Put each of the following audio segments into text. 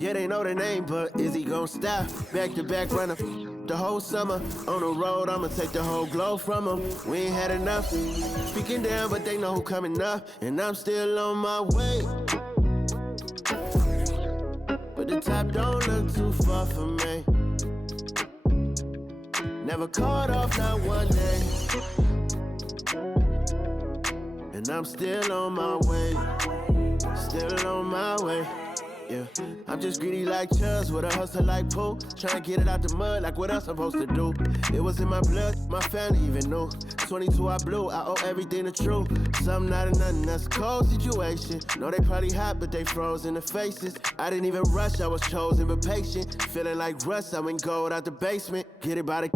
Yeah, they know the name, but is he gon' stop? Back-to-back runner the whole summer. On the road, I'ma take the whole globe from them. We ain't had enough. Speaking down, but they know who coming up. And I'm still on my way. But the top don't look too far for me. Never caught off, not one day. And I'm still on my way. Still on my way. Yeah, I'm just greedy like Chubbs with a hustle like Pooh. Tryna get it out the mud like what else I'm supposed to do. It was in my blood, my family even knew. 22 I blew, I owe everything to true. Something out of nothing, that's a cold situation. Know they probably hot, but they froze in the faces. I didn't even rush, I was chosen but patient. Feeling like rust, I went gold out the basement. Get it by the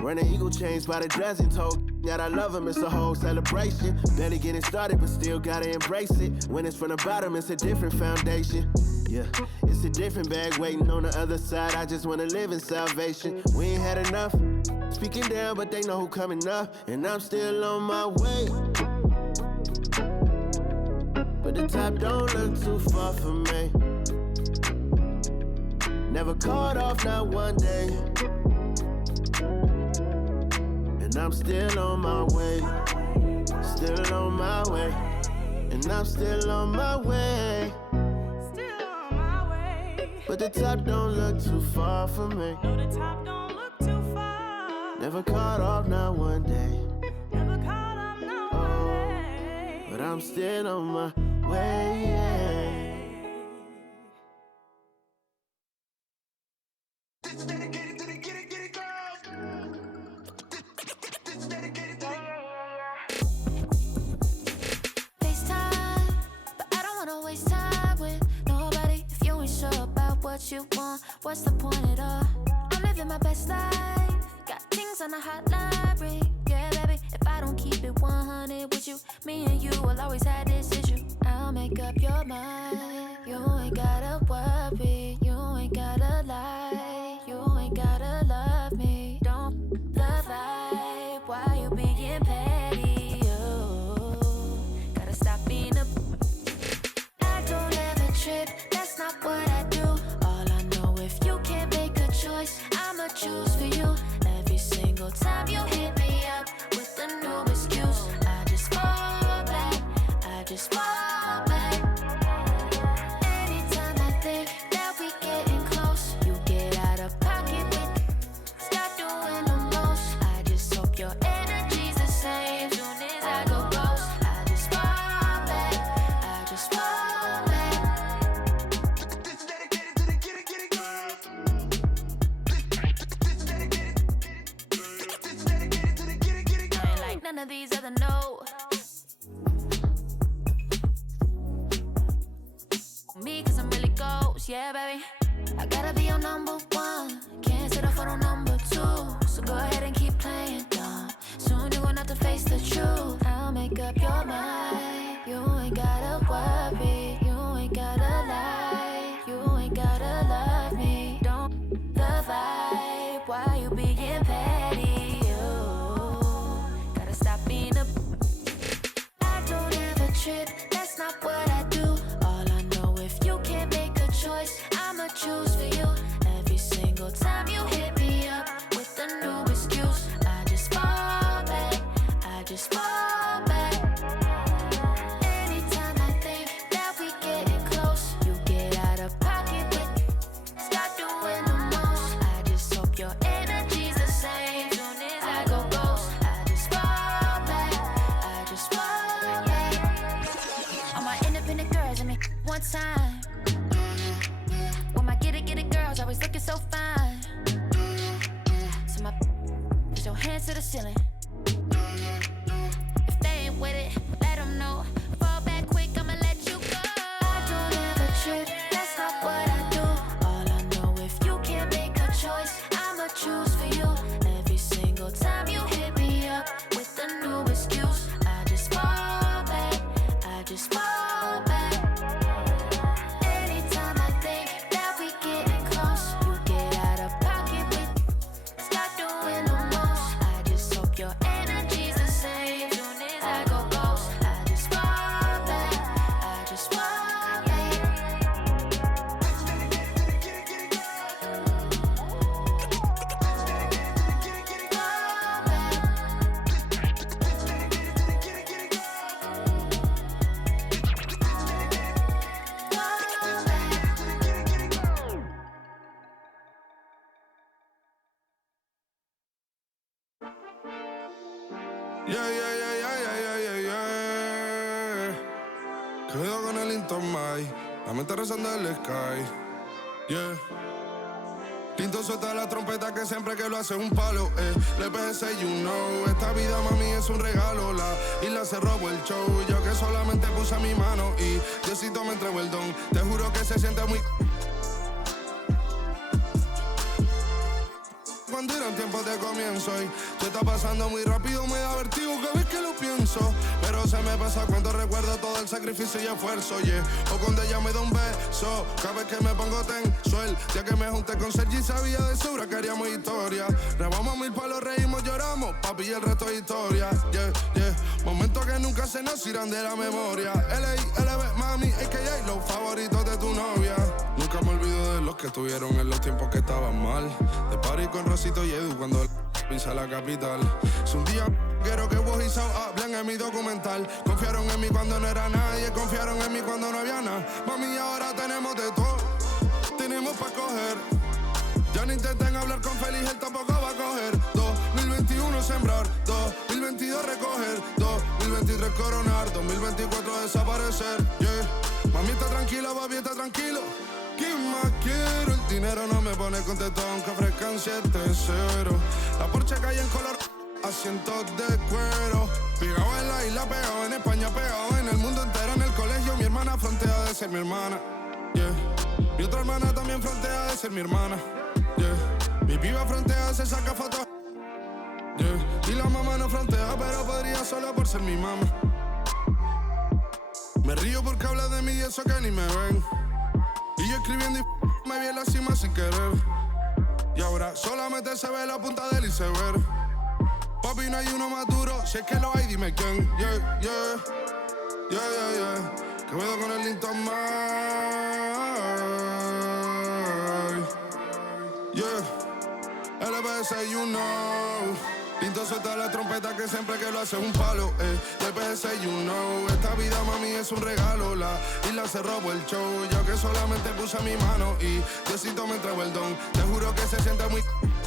running eagle chains by the dozen. Told that I love him, it's a whole celebration. Barely getting started, but still gotta embrace it. When it's from the bottom, it's a different foundation. Yeah, it's a different bag waiting on the other side. I just wanna live in salvation. We ain't had enough. Speaking down, but they know who coming up. And I'm still on my way. But the top don't look too far for me. Never caught off, not one day. And I'm still on my way. Still on my way. And I'm still on my way. But the top don't look too far for me. No, the top don't look too far. Never caught off, not one day. Never caught off, not one day. But I'm still on my way, yeah. This is dedicated to the get it girls. This is dedicated to the FaceTime, but I don't wanna waste time with nobody if you ain't sure about what you want. What's the point at all? I'm living my best life. Got things on the hotline ring. Yeah, baby, if I don't keep it 100 with you, me and you will always have this issue. I'll make up your mind. You ain't gotta worry. You ain't gotta lie. You ain't gotta love me. Don't the vibe. Why you being petty? You gotta stop being a. I don't ever trip. That's not what I do. All I know, if you can't make a choice, I'ma choose for you. Every single time you hit me up with a new excuse, I just fall back. I just fall back. Anytime I think that we getting close, you get out of pocket with. Stop doing the most. I just hope your energy's the same. Soon as I go ghost, I just fall back. I just fall back. This is dedicated to the get it girls. This is dedicated to the get it I girls. ain't like none of these other no. Me, cause I'm really ghost, yeah, baby. I gotta be your number one. Can't settle for no number two. So go ahead and keep playing dumb. Soon you're gonna have to face the truth. I'll make up your mind. You ain't gotta worry. You ain't gotta lie. You ain't gotta love me. Don't the vibe. Why you being petty? You gotta stop being a. I don't ever trip. That's not what I do. All I know, if you can't make a choice, I'ma choose for you. Every single time you hit me up with a new excuse, I just fall back. I just fall back. Anytime I think that we getting close, you get out of pocket with. Stop doing the most. I just hope your energy's the same. Soon as I go ghost, I just fall back. I just fall back. All my independent girls, I mean, one time. When my get it girls always looking so fine. So my put your hands to the ceiling. If they ain't with it, let them know. Fall back quick, I'ma let you go. I don't ever trip, that's not what I do. All I know, if you can't make a choice, I'ma choose for you. Every single time you hit me up with a new excuse, I just fall back. I just fall back. Anytime I think that we getting close, you get out of pocket with. Stop doing the most. I just hope your Cuidado con el Intomai, la mente rezando el sky. Yeah. Tinto suelta la trompeta que siempre que lo hace un palo. Le pensé, you know, esta vida mami es un regalo. La isla se robó el show, yo que solamente puse mi mano y Diosito me entregó el don. Te juro que se siente muy... Cuando eran tiempos de comienzo y se está pasando muy rápido, me da vertigo cada vez que lo pienso. Pero se me pasa cuando recuerdo todo el sacrificio y esfuerzo, yeah. O cuando ella me da un beso, cada vez que me pongo tenso. El día que me junté con Sergi sabía de sobra que haríamos historia. Grabamos 1000 palos, reímos, lloramos, papi, y el resto es historia, yeah, yeah. Momentos que nunca se nos irán de la memoria. L.A.L.B. mami, a.k.a. los favoritos de tu novia. Nunca me olvido de los que estuvieron en los tiempos que estaban mal. De party con Rosito y Edu cuando pisa la capital. Es un día quiero que vos y Sao hablen en mi documental. Confiaron en mí cuando no era nadie, confiaron en mí cuando no había nada. Mami, ahora tenemos de todo, tenemos pa' coger. Ya no intenten hablar con Feliz, él tampoco va a coger. 2021 sembrar, 2022 recoger, 2023 coronar, 2024 desaparecer, yeah. Mami está tranquila, papi está tranquilo. ¿Qué más quiero? El dinero no me pone contento aunque ofrezcan 7-0. La Porsche cae en color, asientos de cuero. Pegado en la isla, pegado en España, pegado en el mundo entero. En el colegio mi hermana frontea de ser mi hermana, yeah. Mi otra hermana también frontea de ser mi hermana, yeah. Mi piba frontea, se saca fotos, yeah. Y la mamá no frontea, pero podría solo por ser mi mamá. Me río porque habla de mí y eso que ni me ven. Y yo escribiendo y me vi en la cima sin querer. Y ahora solamente se ve la punta del iceberg. Papi, no hay uno más duro, si es que lo hay, dime quién. Yeah, yeah, yeah, yeah, yeah. Que puedo con el Intomai. Yeah, LBS, you know. Tinto suelta la trompeta que siempre que lo hace un palo, LBS, you know. Esta vida mami es un regalo, la isla se robó el show. Yo que solamente puse mi mano y Diosito me entregó el don. Te juro que se siente muy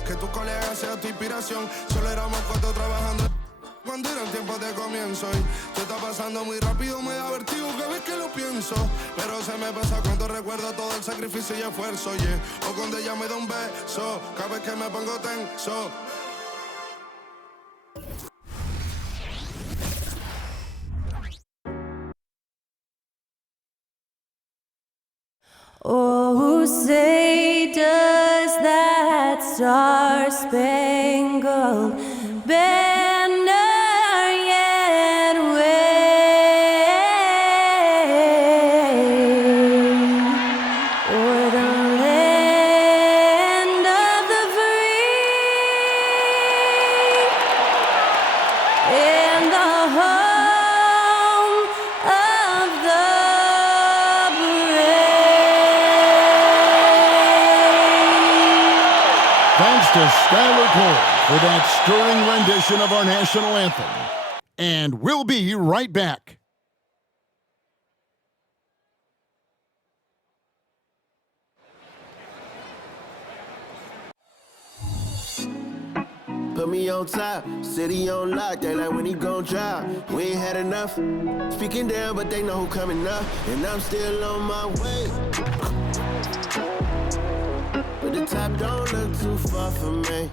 que tu colega sea tu inspiración. Solo éramos 4 trabajando cuando eran tiempos de comienzo y se está pasando muy rápido, me da vertigo cada vez que lo pienso. Pero se me pasa cuando recuerdo todo el sacrificio y esfuerzo, yeah. O cuando ella me da un beso, cada vez que me pongo tenso. Oh, say does that star-spangled banner yet wave o'er the land of the free and the home of the Thanks to Skylar Cole for that stirring rendition of our national anthem. And we'll be right back. Put me on top, city on lock, they like when he gon' drop. We ain't had enough, speaking down, but they know who coming up. And I'm still on my way. But the top don't look too far from me.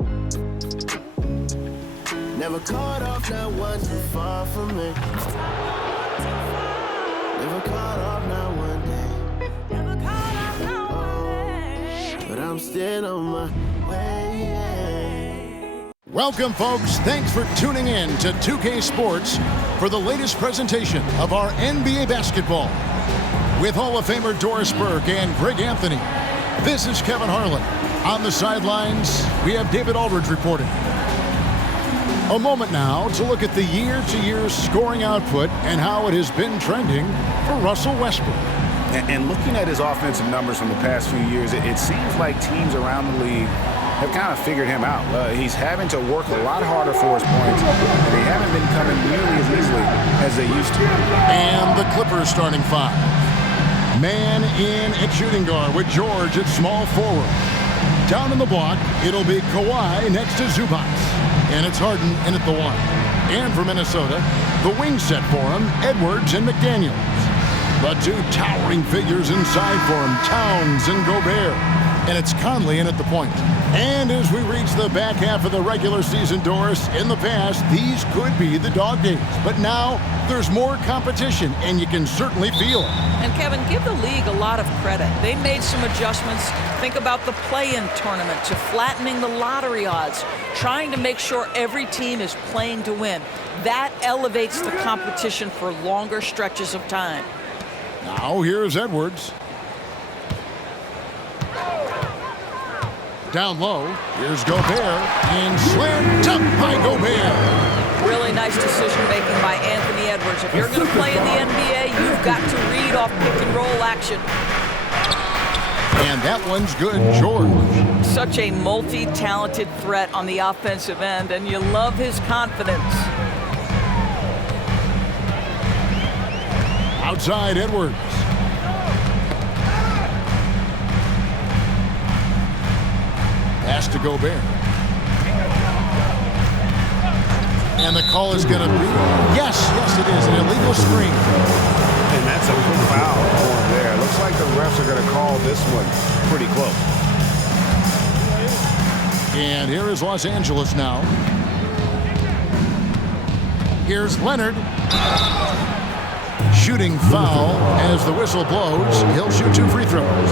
Never caught off, not one too far from me. Never caught off, not one day. But I'm still on my way. Welcome, folks. Thanks for tuning in to 2K Sports for the latest presentation of our NBA basketball. With Hall of Famer Doris Burke and Greg Anthony, this is Kevin Harlan. On the sidelines, we have David Aldridge reporting. A moment now to look at the year-to-year scoring output and how it has been trending for Russell Westbrook. And looking at his offensive numbers from the past few years, it seems like teams around the league have kind of figured him out. He's having to work a lot harder for his points, and they haven't been coming nearly as easily as they used to. And the Clippers starting five. Man in at shooting guard with George at small forward. Down in the block, it'll be Kawhi next to Zubac. And it's Harden in at the one. And for Minnesota, the wing set for him, Edwards and McDaniels. The two towering figures inside for him, Towns and Gobert. And it's Conley in at the point. And as we reach the back half of the regular season, Doris, in the past, these could be the dog days. But now, there's more competition, and you can certainly feel it. And Kevin, give the league a lot of credit. They made some adjustments. Think about the play-in tournament, to flattening the lottery odds, trying to make sure every team is playing to win. That elevates the competition for longer stretches of time. Now here's Edwards. Down low, here's Gobert, and slammed up by Gobert. Really nice decision-making by Anthony Edwards. If you're going to play in the NBA, you've got to read off pick-and-roll action. And that one's good, George. Such a multi-talented threat on the offensive end, and you love his confidence. Outside Edwards. Pass to Gobert. And the call is going to be, yes, it is, an illegal screen. And that's a foul going there. Looks like the refs are going to call this one pretty close. And here is Los Angeles now. Here's Leonard. Shooting foul as the whistle blows. He'll shoot 2 free throws.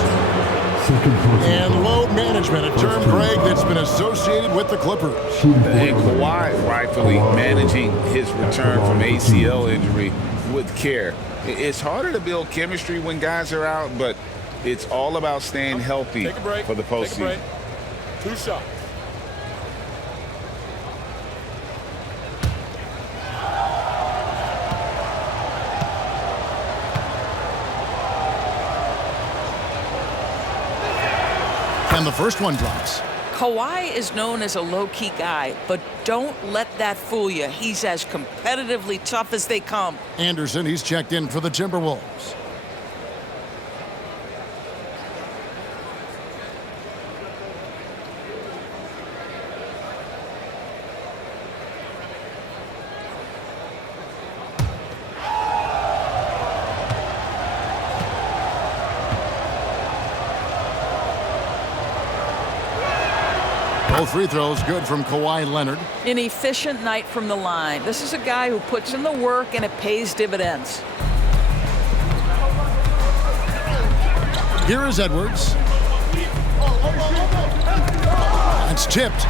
And load management, a term, Greg, that's been associated with the Clippers. And Kawhi rightfully managing his return from ACL injury with care. It's harder to build chemistry when guys are out, but it's all about staying healthy for the postseason. 2 shots. And the first one drops. Kawhi is known as a low-key guy, but don't let that fool you. He's as competitively tough as they come. Anderson, he's checked in for the Timberwolves. Both free throws good from Kawhi Leonard. An efficient night from the line. This is a guy who puts in the work and it pays dividends. Here is Edwards. It's tipped.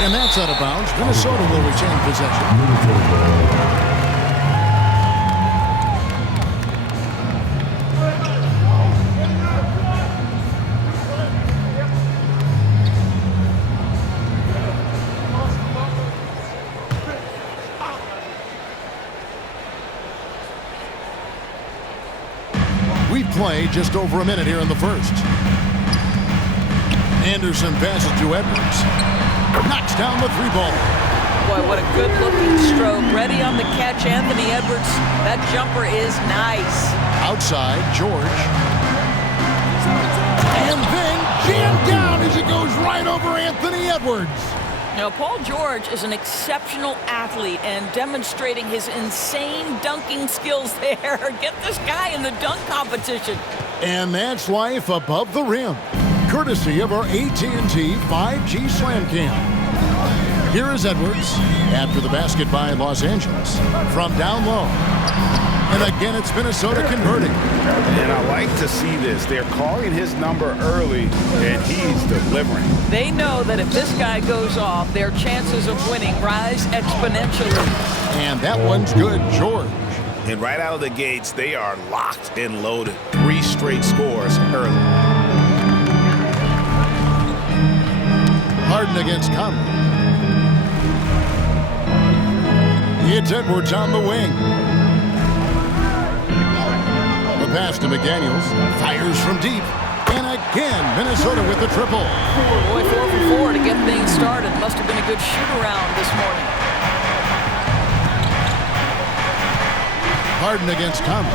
And that's out of bounds. Minnesota will retain possession. Play just over a minute here in the first. Anderson passes to Edwards. Knocks down the 3-ball. Boy, what a good-looking stroke. Ready on the catch, Anthony Edwards. That jumper is nice. Outside, George. And then jammed down as he goes right over Anthony Edwards. Now, Paul George is an exceptional athlete and demonstrating his insane dunking skills there. Get this guy in the dunk competition. And that's life above the rim, courtesy of our AT&T 5G Slam Cam. Here is Edwards after the basket by Los Angeles from down low. And again, it's Minnesota converting. And I like to see this. They're calling his number early, and he's delivering. They know that if this guy goes off, their chances of winning rise exponentially. And that one's good, George. And right out of the gates, they are locked and loaded. 3 straight scores early. Harden against Conley. It's Edwards on the wing. Pass to McDaniels, fires from deep, and again, Minnesota with the triple. Boy, 4 for 4 to get things started. Must have been a good shoot-around this morning. Harden against Conley.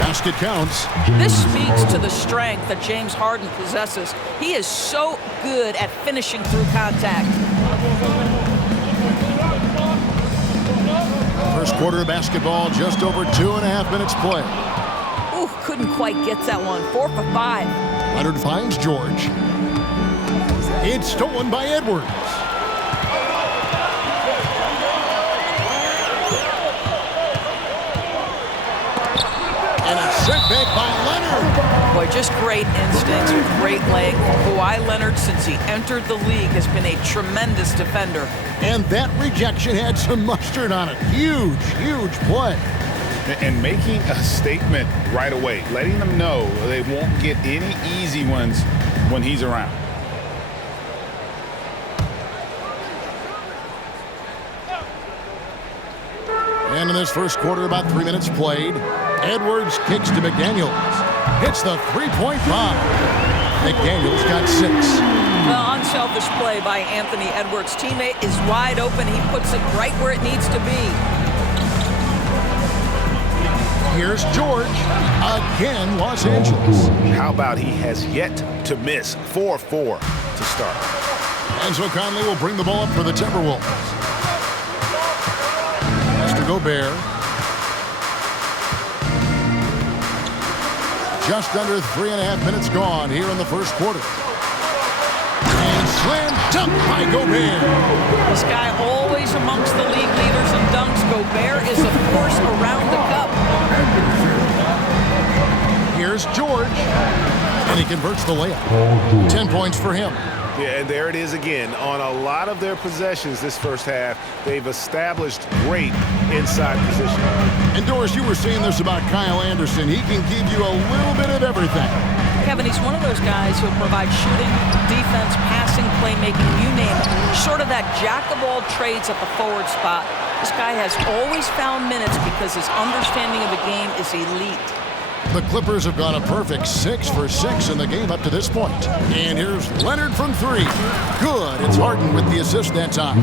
Basket counts. This speaks to the strength that James Harden possesses. He is so good at finishing through contact. First quarter of basketball, just over 2.5 minutes play. Ooh, couldn't quite get that one. 4 for 5. Leonard finds George. It's stolen by Edwards. And it's sent back by Leonard. Boy, just great instincts with great leg. Kawhi Leonard, since he entered the league, has been a tremendous defender. And that rejection had some mustard on it. Huge, huge play. And making a statement right away, letting them know they won't get any easy ones when he's around. And in this first quarter, about 3 minutes played, Edwards kicks to McDaniels. Hits the three-point bomb. McDaniels got 6. The unselfish play by Anthony Edwards' teammate is wide open. He puts it right where it needs to be. Here's George. Again, Los Angeles. How about he has yet to miss 4-4 to start. And so Conley will bring the ball up for the Timberwolves. Mr. Gobert. Just under 3.5 minutes gone here in the first quarter. And slam dunk by Gobert. This guy always amongst the league leaders in dunks. Gobert is a force around the cup. Here's George. And he converts the layup. 10 points for him. Yeah, and there it is again. On a lot of their possessions this first half, they've established great inside position. And Doris, you were saying this about Kyle Anderson. He can give you a little bit of everything. Kevin, he's one of those guys who'll provide shooting, defense, passing, playmaking, you name it. Sort of that jack of all trades at the forward spot. This guy has always found minutes because his understanding of the game is elite. The Clippers have gone a perfect 6 for 6 in the game up to this point. And here's Leonard from 3. Good. It's Harden with the assist that time.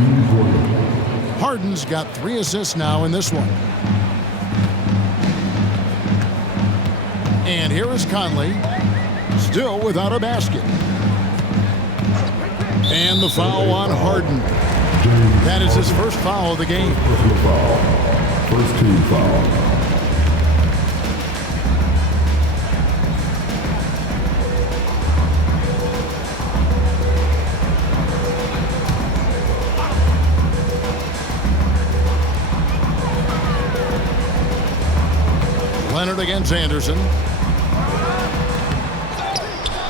Harden's got 3 assists now in this one. And here is Conley, still without a basket. And the foul on Harden. That is his first foul of the game. First team foul. Leonard against Anderson.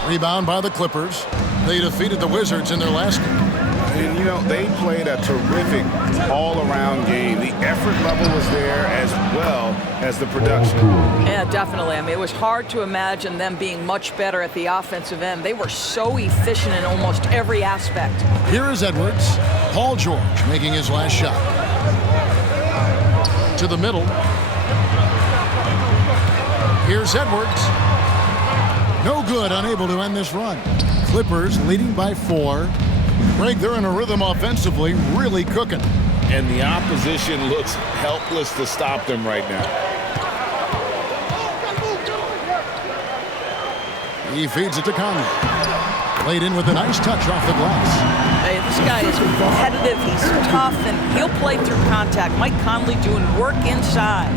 Rebound by the Clippers. They defeated the Wizards in their last game. And, you know, they played a terrific all-around game. The effort level was there as well as the production. Yeah, definitely. I mean, it was hard to imagine them being much better at the offensive end. They were so efficient in almost every aspect. Here is Edwards. Paul George making his last shot. To the middle. Here's Edwards. No good, unable to end this run. Clippers leading by 4. Greg, they're in a rhythm offensively, really cooking. And the opposition looks helpless to stop them right now. He feeds it to Conley. Played in with a nice touch off the glass. Hey, this guy is competitive, he's tough, and he'll play through contact. Mike Conley doing work inside.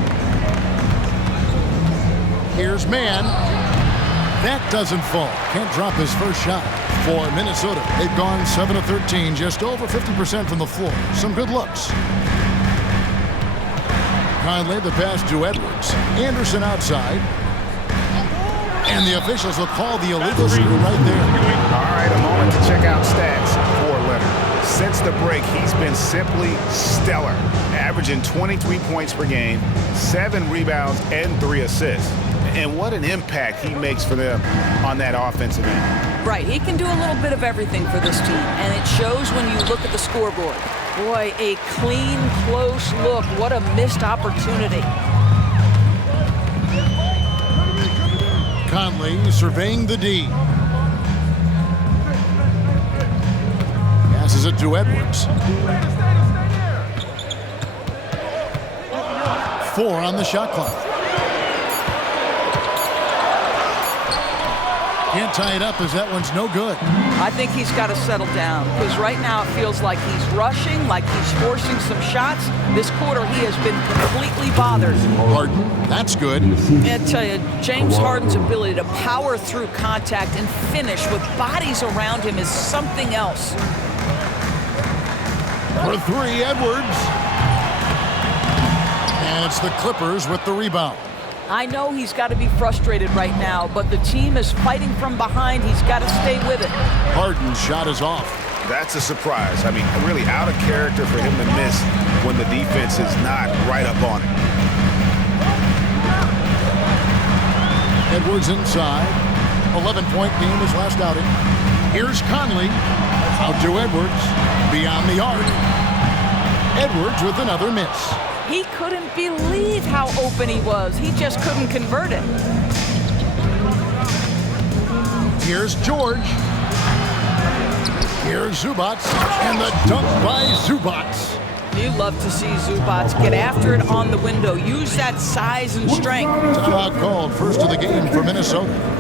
Here's Mann. That doesn't fall. Can't drop his first shot. For Minnesota, they've gone 7 of 13, just over 50% from the floor. Some good looks. Conley the pass to Edwards. Anderson outside. And the officials will call the illegal screw right there. All right, a moment to check out stats for Leonard. Since the break, he's been simply stellar, averaging 23 points per game, 7 rebounds, and 3 assists. And what an impact he makes for them on that offensive end. Right, he can do a little bit of everything for this team, and it shows when you look at the scoreboard. Boy, a clean, close look. What a missed opportunity. Conley surveying the D. Passes it to Edwards. 4 on the shot clock. Can't tie it up as that one's no good. I think he's got to settle down because right now it feels like he's rushing, like he's forcing some shots. This quarter he has been completely bothered. Harden, that's good. I tell you, James Harden's ability to power through contact and finish with bodies around him is something else. For three, Edwards. And it's the Clippers with the rebound. I know he's got to be frustrated right now, but the team is fighting from behind. He's got to stay with it. Harden's shot is off. That's a surprise. I mean, really out of character for him to miss when the defense is not right up on him. Edwards inside. 11-point game his last outing. Here's Conley. Out to Edwards. Beyond the arc. Edwards with another miss. He couldn't believe how open he was. He just couldn't convert it. Here's George. Here's Zubats. And the dunk by Zubats. You love to see Zubats get after it on the window. Use that size and strength. Timeout called. First of the game for Minnesota.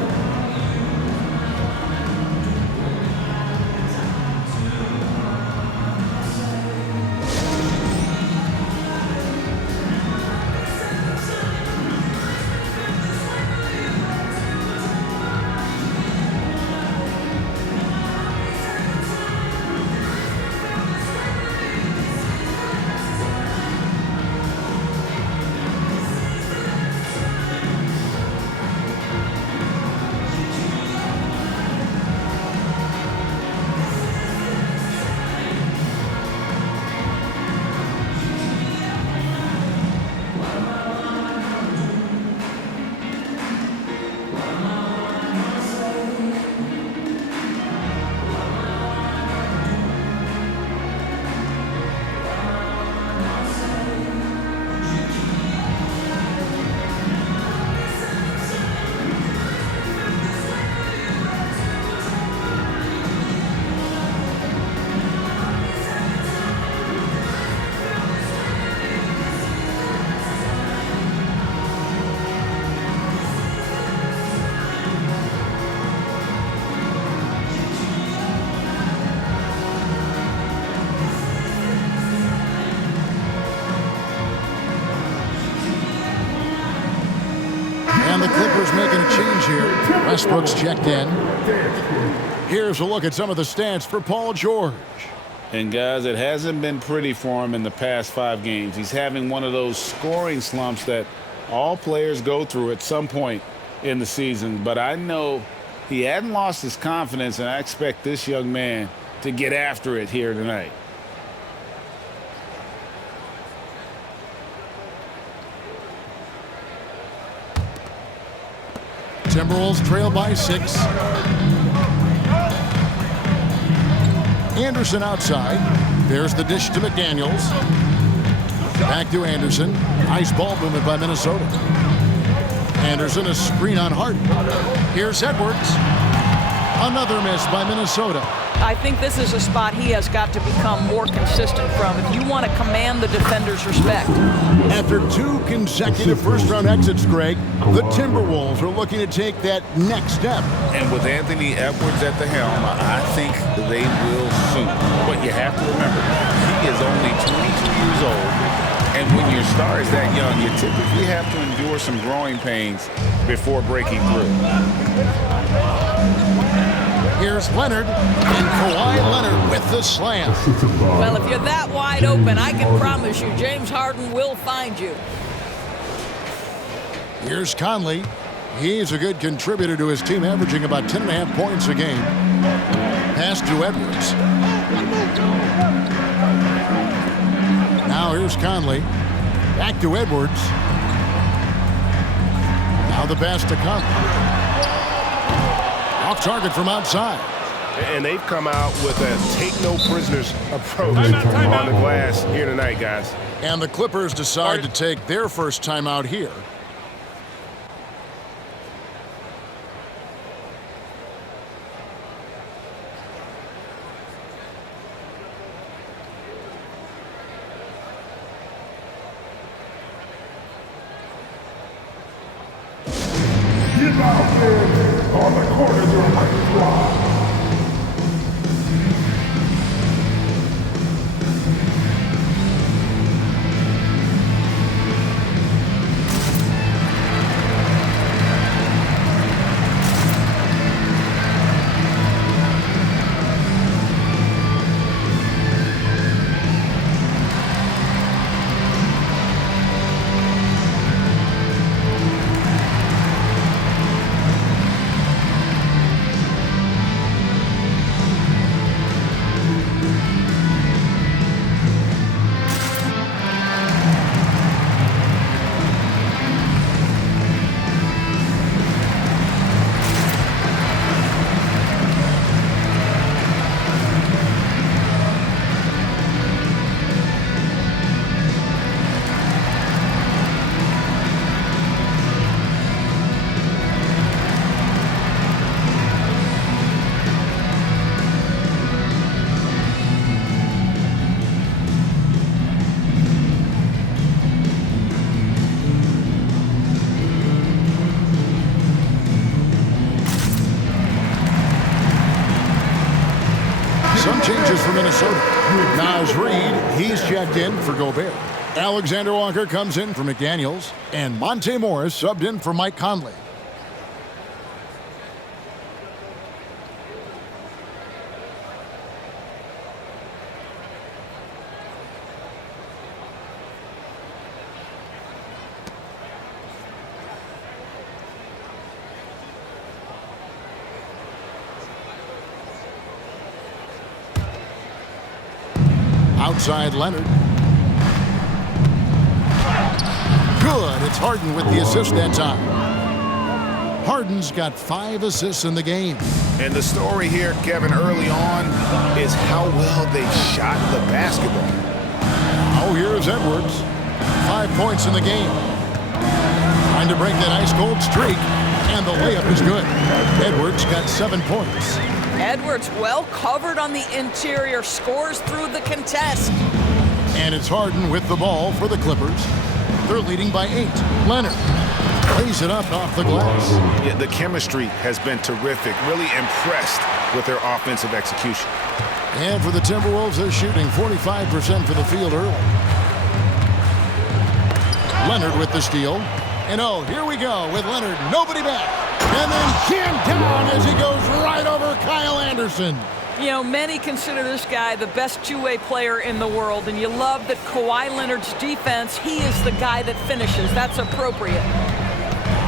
And the Clippers making a change here. Westbrook's checked in. Here's a look at some of the stats for Paul George. And guys, it hasn't been pretty for him in the past 5 games. He's having one of those scoring slumps that all players go through at some point in the season. But I know he hadn't lost his confidence, and I expect this young man to get after it here tonight. Timberwolves trail by 6. Anderson outside. There's the dish to McDaniels. Back to Anderson. Nice ball movement by Minnesota. Anderson, a screen on Harden. Here's Edwards. Another miss by Minnesota. I think this is a spot he has got to become more consistent from if you want to command the defender's respect. After 2 consecutive first-round exits, Greg, the Timberwolves are looking to take that next step. And with Anthony Edwards at the helm, I think they will soon. But you have to remember, he is only 22 years old. And when your star is that young, you typically have to endure some growing pains before breaking through. Here's Leonard, and Kawhi Leonard with the slam. Well, if you're that wide open, I can promise you James Harden will find you. Here's Conley. He's a good contributor to his team, averaging about 10.5 points a game. Pass to Edwards. Now here's Conley. Back to Edwards. Now the pass to Conley. Off target from outside. And they've come out with a take-no-prisoners approach on the glass here tonight, guys. And the Clippers decide to take their first timeout here. Get out there on the court of your Some changes for Minnesota. Naz Reid, he's checked in for Gobert. Alexander Walker comes in for McDaniels. And Monte Morris subbed in for Mike Conley. Outside Leonard. Good. It's Harden with the assist that time. Harden's got 5 assists in the game. And the story here, Kevin, early on is how well they shot the basketball. Oh, here's Edwards. 5 points in the game. Trying to break that ice-cold streak. And the layup is good. Edwards got 7 points. Edwards well covered on the interior, scores through the contest. And it's Harden with the ball for the Clippers. They're leading by 8. Leonard lays it up off the glass. Yeah, the chemistry has been terrific. Really impressed with their offensive execution. And for the Timberwolves, they're shooting 45% for the field early. Leonard with the steal. And oh, here we go with Leonard. Nobody back. And then jammed down as he goes right over Kyle Anderson. You know, many consider this guy the best two-way player in the world, and you love that Kawhi Leonard's defense, he is the guy that finishes. That's appropriate.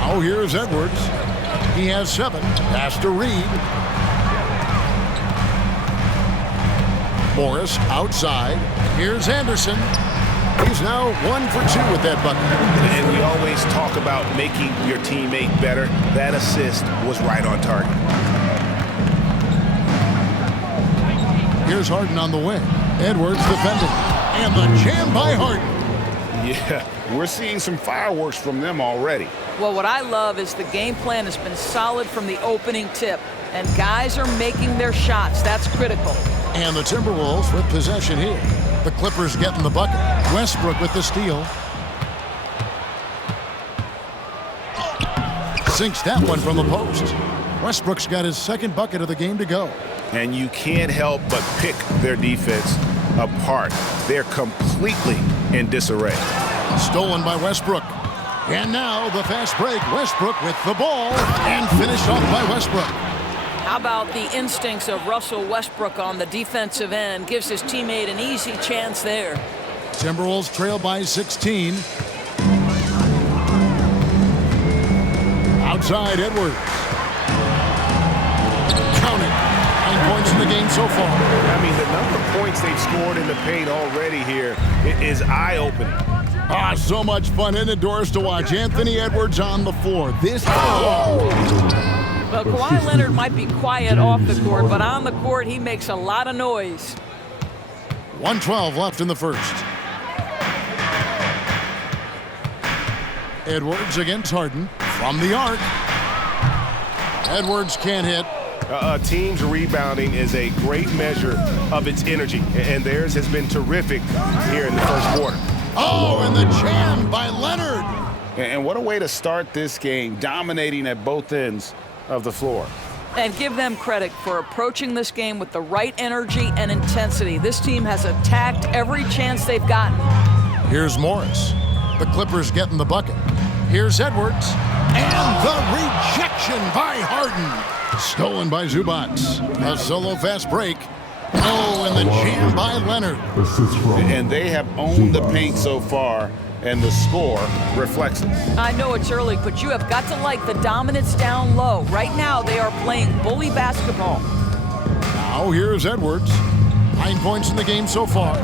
Oh, here's Edwards. He has 7. Pass to Reid. Morris outside. Here's Anderson. He's now 1 for 2 with that bucket. And we always talk about making your teammate better. That assist was right on target. Here's Harden on the wing. Edwards defending. And the jam by Harden. Yeah, we're seeing some fireworks from them already. Well, what I love is the game plan has been solid from the opening tip. And guys are making their shots. That's critical. And the Timberwolves with possession here. The Clippers getting the bucket. Westbrook with the steal. Sinks that one from the post. Westbrook's got his 2nd bucket of the game to go. And you can't help but pick their defense apart. They're completely in disarray. Stolen by Westbrook. And now the fast break. Westbrook with the ball. And finished off by Westbrook. How about the instincts of Russell Westbrook on the defensive end? Gives his teammate an easy chance there. Timberwolves trail by 16. Outside Edwards. Count it. 9 points in the game so far. I mean, the number of points they've scored in the paint already here is eye-opening. Ah, so much fun, isn't it, Doris, to watch Anthony Edwards on the floor. This. Well, Kawhi Leonard might be quiet off the court, but on the court, he makes a lot of noise. 1:12 left in the first. Edwards against Harden from the arc. Edwards can't hit. Team's rebounding is a great measure of its energy, and theirs has been terrific here in the first quarter. Oh, and the jam by Leonard. And what a way to start this game, dominating at both ends of the floor. And give them credit for approaching this game with the right energy and intensity. This team has attacked every chance they've gotten. Here's Morris. The Clippers getting the bucket. Here's Edwards. And the rejection by Harden. Stolen by Zubac. A solo fast break. Oh, and the jam by Leonard. And they have owned the paint so far, and the score reflects it. I know it's early, but you have got to like the dominance down low. Right now, they are playing bully basketball. Now here's Edwards. 9 points in the game so far.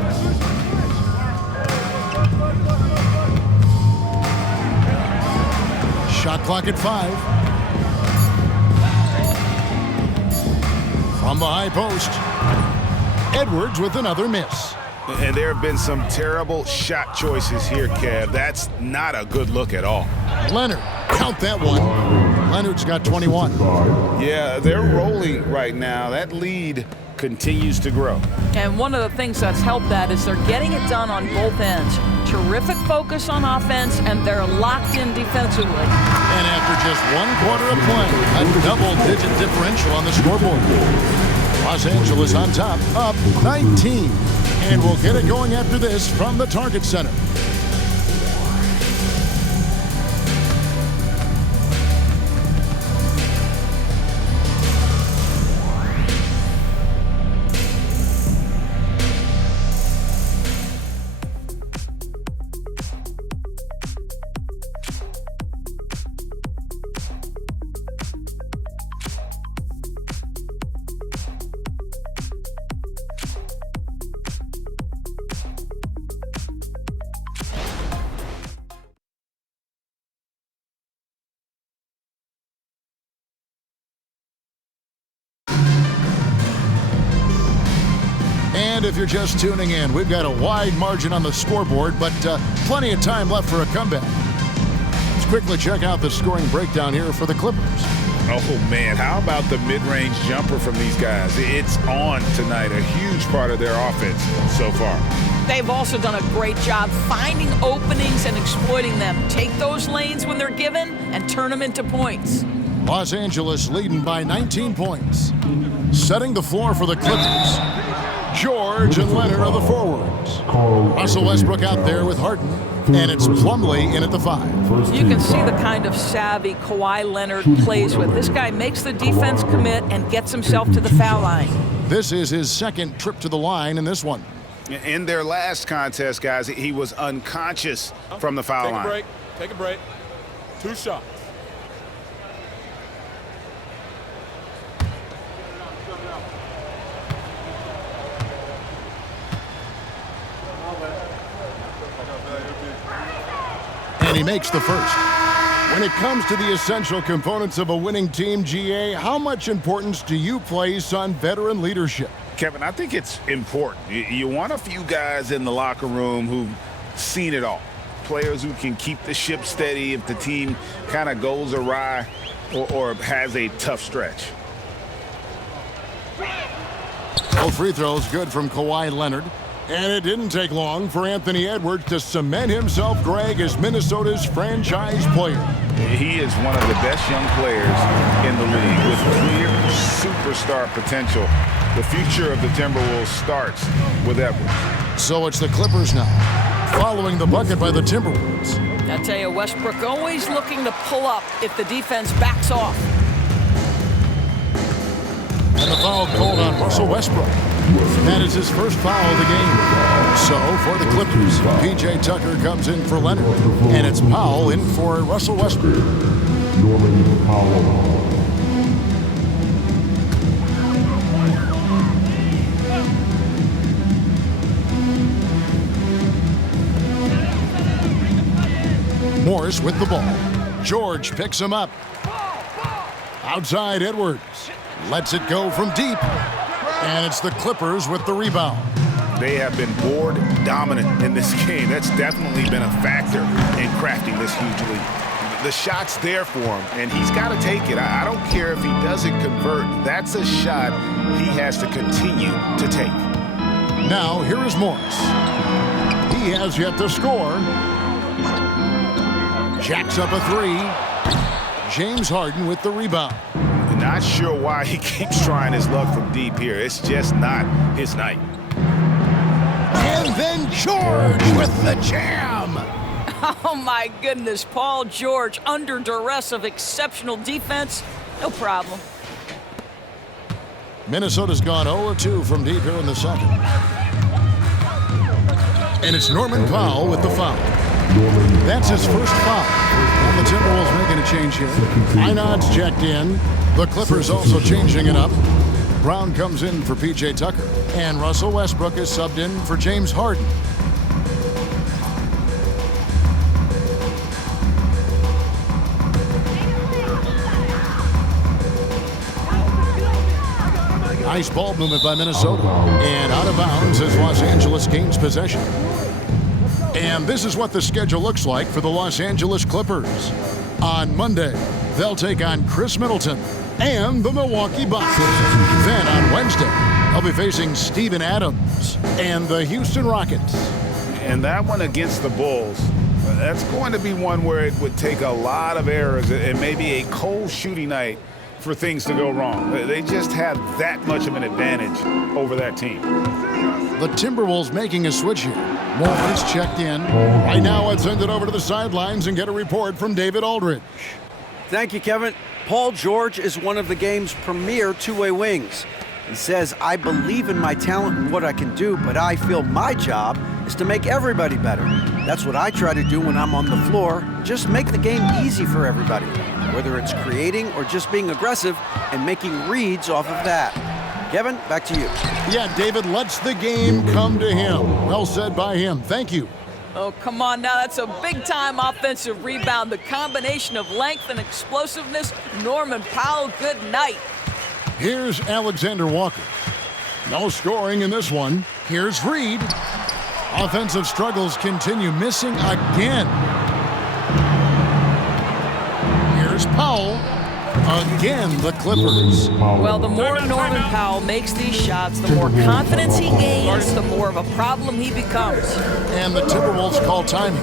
Shot clock at 5. From the high post, Edwards with another miss. And there have been some terrible shot choices here, Kev. That's not a good look at all. Leonard, count that one. Leonard's got 21. Yeah, they're rolling right now. That lead continues to grow. And one of the things that's helped that is they're getting it done on both ends. Terrific focus on offense, and they're locked in defensively. And after just 1 quarter of play, a double-digit differential on the scoreboard. Los Angeles on top, up 19. And we'll get it going after this from the Target Center. And if you're just tuning in, we've got a wide margin on the scoreboard, but plenty of time left for a comeback. Let's quickly check out the scoring breakdown here for the Clippers. Oh, man, how about the mid-range jumper from these guys? It's on tonight, a huge part of their offense so far. They've also done a great job finding openings and exploiting them. Take those lanes when they're given and turn them into points. Los Angeles leading by 19 points. Setting the floor for the Clippers. George and Leonard are the forwards. Russell Westbrook out there with Harden. And it's Plumlee in at the 5. You can see the kind of savvy Kawhi Leonard plays with. This guy makes the defense commit and gets himself to the foul line. This is his second trip to the line in this one. In their last contest, guys, he was unconscious from the foul line. Take a break. 2 shots. And he makes the first. When it comes to the essential components of a winning team, GA, how much importance do you place on veteran leadership? Kevin, I think it's important. You want a few guys in the locker room who've seen it all. Players who can keep the ship steady if the team kind of goes awry or has a tough stretch. Both free throws good from Kawhi Leonard. And it didn't take long for Anthony Edwards to cement himself, Greg, as Minnesota's franchise player. He is one of the best young players in the league with clear superstar potential. The future of the Timberwolves starts with Edwards. So it's the Clippers now, following the bucket by the Timberwolves. I tell you, Westbrook always looking to pull up if the defense backs off. And the foul called on Russell Westbrook. That is his first foul of the game. So for the Clippers, P.J. Tucker comes in for Leonard. And it's Powell in for Russell Westbrook. Norman Powell. Morris with the ball. George picks him up. Outside Edwards. Lets it go from deep. And it's the Clippers with the rebound. They have been board dominant in this game. That's definitely been a factor in crafting this huge lead. The shot's there for him, and he's got to take it. I don't care if he doesn't convert. That's a shot he has to continue to take. Now, here is Morris. He has yet to score. Jacks up a 3. James Harden with the rebound. Not sure why he keeps trying his luck from deep here. It's just not his night. And then George with the jam. Oh, my goodness. Paul George under duress of exceptional defense. No problem. Minnesota's gone 0-2 from deep here in the second. And it's Norman Powell with the foul. That's his first foul. And the Timberwolves making a change here. Einod's checked in. The Clippers also changing it up. Brown comes in for P.J. Tucker. And Russell Westbrook is subbed in for James Harden. Nice ball movement by Minnesota. And out of bounds as Los Angeles gains possession. And this is what the schedule looks like for the Los Angeles Clippers. On Monday, they'll take on Chris Middleton and the Milwaukee Bucks. Then on Wednesday, they'll be facing Steven Adams and the Houston Rockets. And that one against the Bulls, that's going to be one where it would take a lot of errors and maybe a cold shooting night for things to go wrong. They just have that much of an advantage over that team. The Timberwolves making a switch here. Morris checked in. Right now, let's send it over to the sidelines and get a report from David Aldridge. Thank you, Kevin. Paul George is one of the game's premier two-way wings. He says, I believe in my talent and what I can do, but I feel my job is to make everybody better. That's what I try to do when I'm on the floor. Just make the game easy for everybody, whether it's creating or just being aggressive and making reads off of that. Kevin, back to you. Yeah, David lets the game come to him. Well said by him. Thank you. Oh, come on now. That's a big-time offensive rebound. The combination of length and explosiveness. Norman Powell, good night. Here's Alexander Walker. No scoring in this one. Here's Reed. Offensive struggles continue, missing again. Here's Powell. Again, the Clippers. Well, the more Norman Powell makes these shots, the more confidence he gains, the more of a problem he becomes. And the Timberwolves call time.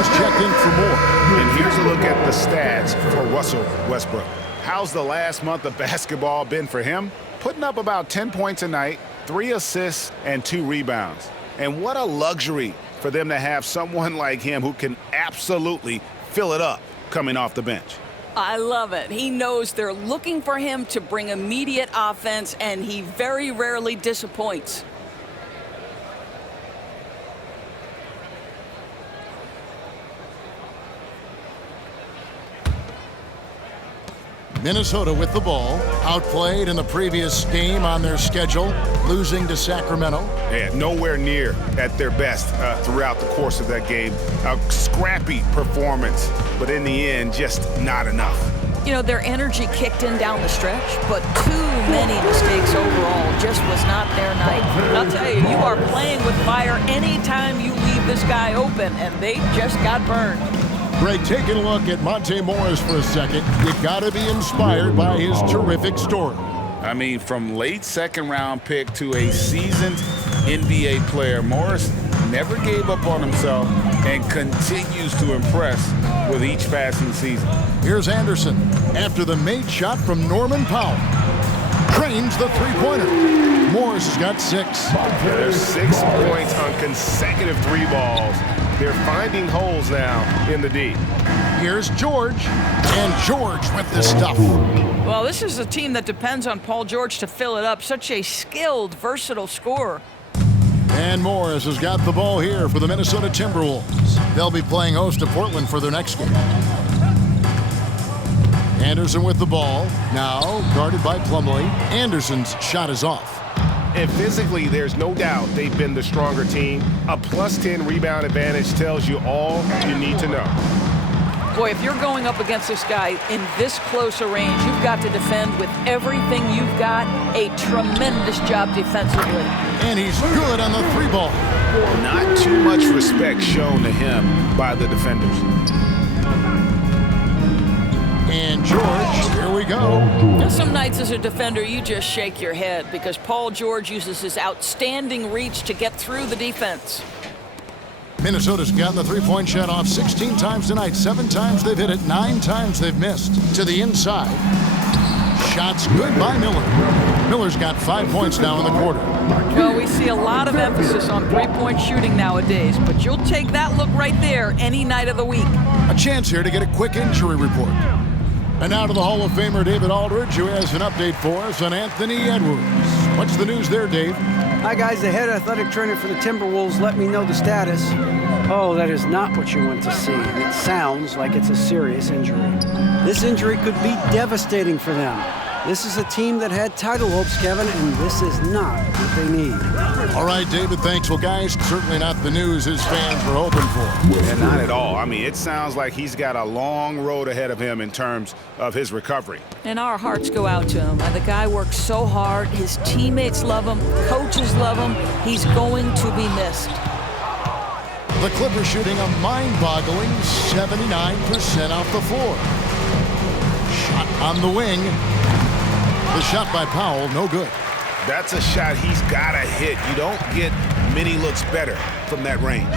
Miller's checked in for more. And here's a look at the stats for Russell Westbrook. How's the last month of basketball been for him? Putting up about 10 points a night, 3 assists, and 2 rebounds. And what a luxury for them to have someone like him who can absolutely fill it up coming off the bench. I love it. He knows they're looking for him to bring immediate offense, and he very rarely disappoints. Minnesota with the ball, outplayed in the previous game on their schedule, losing to Sacramento. Yeah, nowhere near at their best throughout the course of that game. A scrappy performance, but in the end, just not enough. You know, their energy kicked in down the stretch, but too many mistakes overall. Just was not their night. And I'll tell you, you are playing with fire anytime you leave this guy open, and they just got burned. Greg, taking a look at Monte Morris for a second. You've got to be inspired by his terrific story. I mean, from late second-round pick to a seasoned NBA player, Morris never gave up on himself and continues to impress with each passing season. Here's Anderson after the made shot from Norman Powell. Drains the three-pointer. Morris has got 6. There's 6 points on consecutive 3 balls. They're finding holes now in the D. Here's George, and George with the stuff. Well, this is a team that depends on Paul George to fill it up. Such a skilled, versatile scorer. And Morris has got the ball here for the Minnesota Timberwolves. They'll be playing host to Portland for their next game. Anderson with the ball, now guarded by Plumlee. Anderson's shot is off. And physically, there's no doubt they've been the stronger team. A +10 rebound advantage tells you all you need to know. Boy, if you're going up against this guy in this close a range, you've got to defend with everything you've got. A tremendous job defensively. And he's good on the 3-ball. Not too much respect shown to him by the defenders. And George, here we go. Some nights as a defender, you just shake your head because Paul George uses his outstanding reach to get through the defense. Minnesota's gotten the 3-point shot off 16 times tonight. 7 times they've hit it, 9 times they've missed. To the inside. Shots good by Miller. Miller's got 5 points now in the quarter. Well, we see a lot of emphasis on 3-point shooting nowadays, but you'll take that look right there any night of the week. A chance here to get a quick injury report. And now to the Hall of Famer David Aldridge, who has an update for us on Anthony Edwards. What's the news there, Dave? Hi, guys. The head athletic trainer for the Timberwolves let me know the status. Oh, that is not what you want to see. It sounds like it's a serious injury. This injury could be devastating for them. This is a team that had title hopes, Kevin, and this is not what they need. All right, David, thanks. Well, guys, certainly not the news his fans were hoping for. And not at all. I mean, it sounds like he's got a long road ahead of him in terms of his recovery. And our hearts go out to him. And the guy works so hard. His teammates love him. Coaches love him. He's going to be missed. The Clippers shooting a mind-boggling 79% off the floor. Shot on the wing. The shot by Powell, no good. That's a shot he's got to hit. You don't get many looks better from that range.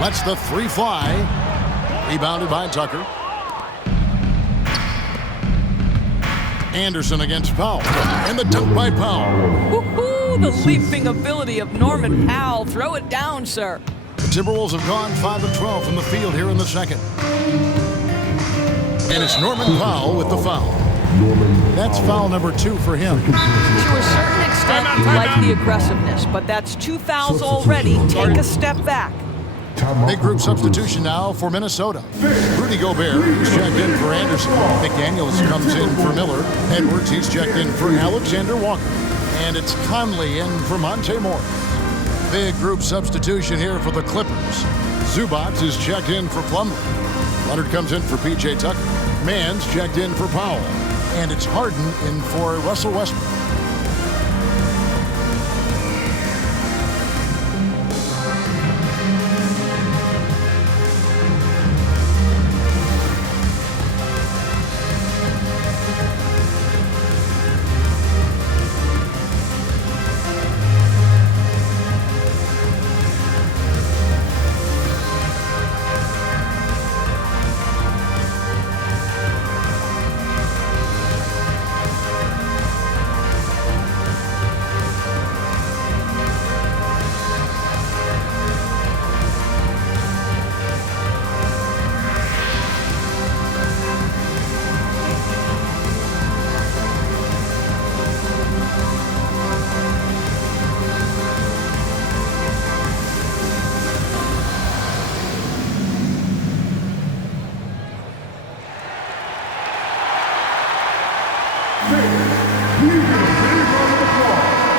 Lets the 3 fly. Rebounded by Tucker. Anderson against Powell. And the dunk by Powell. Woo-hoo, the leaping ability of Norman Powell. Throw it down, sir. The Timberwolves have gone 5 of 12 from the field here in the second. And it's Norman Powell with the foul. That's foul number 2 for him. To a certain extent, you like the aggressiveness, but that's 2 fouls already. Take a step back. Big group substitution now for Minnesota. Rudy Gobert, who's checked in for Anderson. McDaniels comes in for Miller. Edwards, he's checked in for Alexander Walker. And it's Conley in for Monte Morris. Big group substitution here for the Clippers. Zubac is checked in for Plumlee. Leonard comes in for P.J. Tucker. Mann's checked in for Powell. And it's Harden in for Russell Westbrook.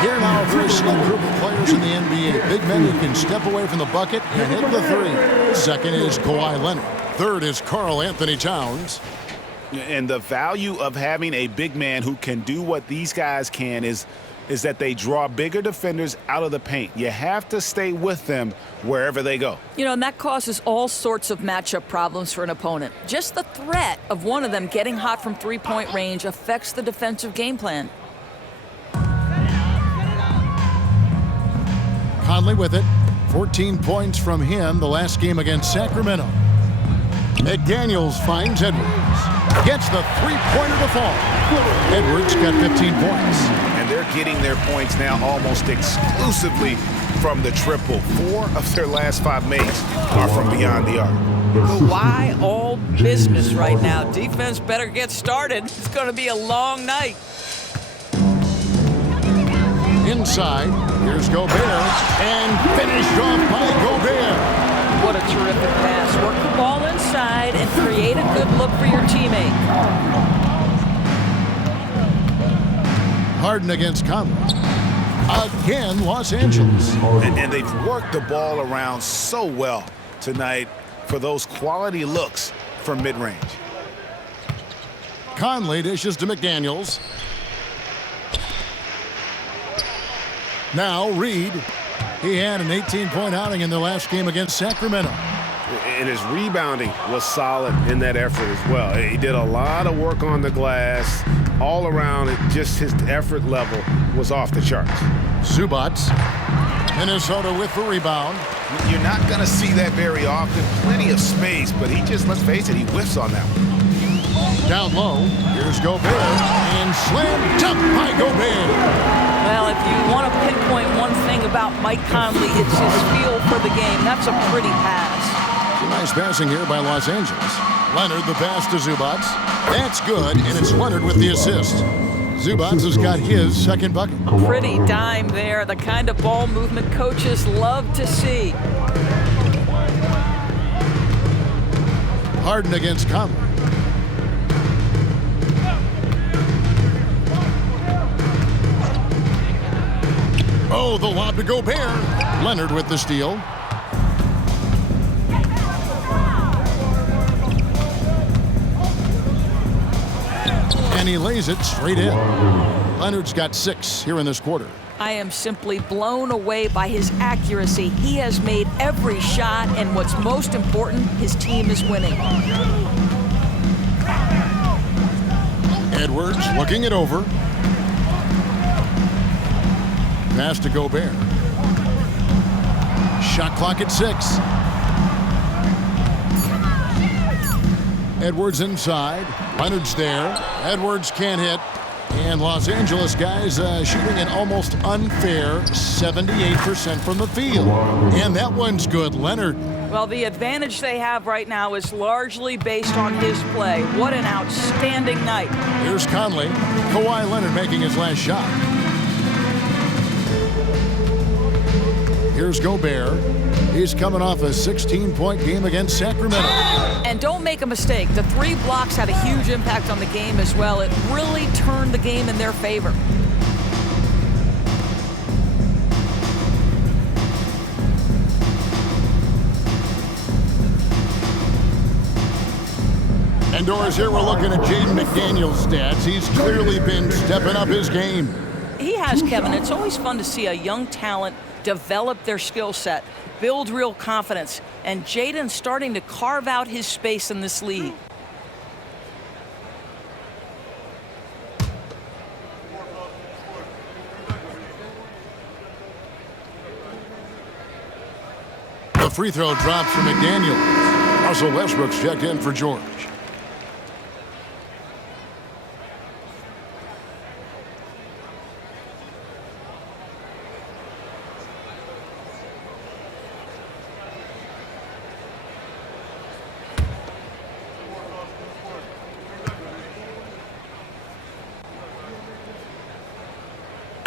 Here now, a very select group of players in the NBA. Big men who can step away from the bucket and hit the 3. Second is Kawhi Leonard. Third is Karl-Anthony Towns. And the value of having a big man who can do what these guys can is that they draw bigger defenders out of the paint. You have to stay with them wherever they go. You know, and that causes all sorts of matchup problems for an opponent. Just the threat of one of them getting hot from 3-point range affects the defensive game plan. Conley with it. 14 points from him the last game against Sacramento. McDaniels finds Edwards. Gets the 3-pointer to fall. Edwards got 15 points. And they're getting their points now almost exclusively from the triple. 4 of their last 5 makes are from beyond the arc. Kawhi all business right now. Defense better get started. It's going to be a long night. Inside, here's Gobert, and finished off by Gobert. What a terrific pass. Work the ball inside and create a good look for your teammate. Harden against Conley. Again, Los Angeles. And they've worked the ball around so well tonight for those quality looks from mid-range. Conley dishes to McDaniels. Now Reed. He had an 18-point outing in their last game against Sacramento. And his rebounding was solid in that effort as well. He did a lot of work on the glass. All around, just his effort level was off the charts. Zubac. Minnesota with the rebound. You're not going to see that very often. Plenty of space, but he just, let's face it, he whiffs on that one. Down low, here's Gobert, and slam dunk by Gobert. Well, if you want to pinpoint one thing about Mike Conley, it's his feel for the game. That's a pretty pass. Nice passing here by Los Angeles. Leonard the pass to Zubac. That's good, and it's Leonard with the assist. Zubac has got his second bucket. Pretty dime there, the kind of ball movement coaches love to see. Harden against Conley. Oh, the lob to Gobert. Leonard with the steal. And he lays it straight in. Leonard's got 6 here in this quarter. I am simply blown away by his accuracy. He has made every shot, and what's most important, his team is winning. Edwards looking it over. Pass to Gobert. Shot clock at 6. Edwards inside. Leonard's there. Edwards can't hit. And Los Angeles guys shooting an almost unfair 78% from the field. And that one's good. Leonard. Well, the advantage they have right now is largely based on his play. What an outstanding night. Here's Conley. Kawhi Leonard making his last shot. Here's Gobert. He's coming off a 16-point game against Sacramento. And don't make a mistake, the 3 blocks had a huge impact on the game as well. It really turned the game in their favor. Indoors here, we're looking at Jaden McDaniels' stats. He's clearly been stepping up his game. He has, Kevin. It's always fun to see a young talent develop their skill set, build real confidence, and Jaden's starting to carve out his space in this league. The free throw drops from McDaniels. Russell Westbrook's checked in for George.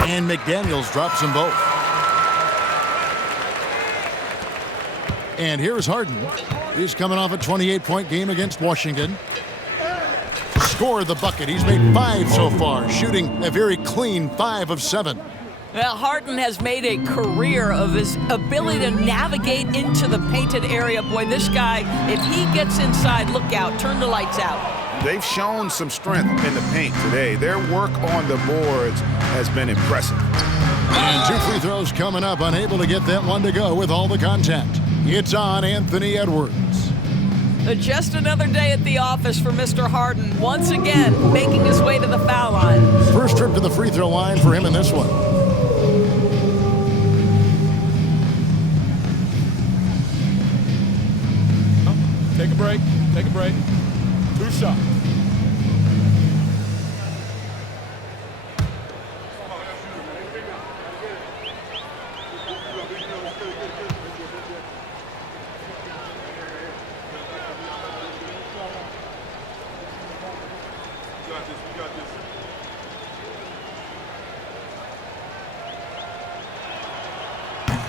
And McDaniels drops them both. And here's Harden. He's coming off a 28-point game against Washington. Scored the bucket. He's made 5 so far, shooting a very clean 5 of 7. Well, Harden has made a career of his ability to navigate into the painted area. Boy, this guy, if he gets inside, look out, turn the lights out. They've shown some strength in the paint today. Their work on the boards has been impressive. And 2 free throws coming up, unable to get that one to go with all the contact. It's on Anthony Edwards. Just another day at the office for Mr. Harden, once again making his way to the foul line. First trip to the free throw line for him in this one. Take a break. Take a break. 2 shots.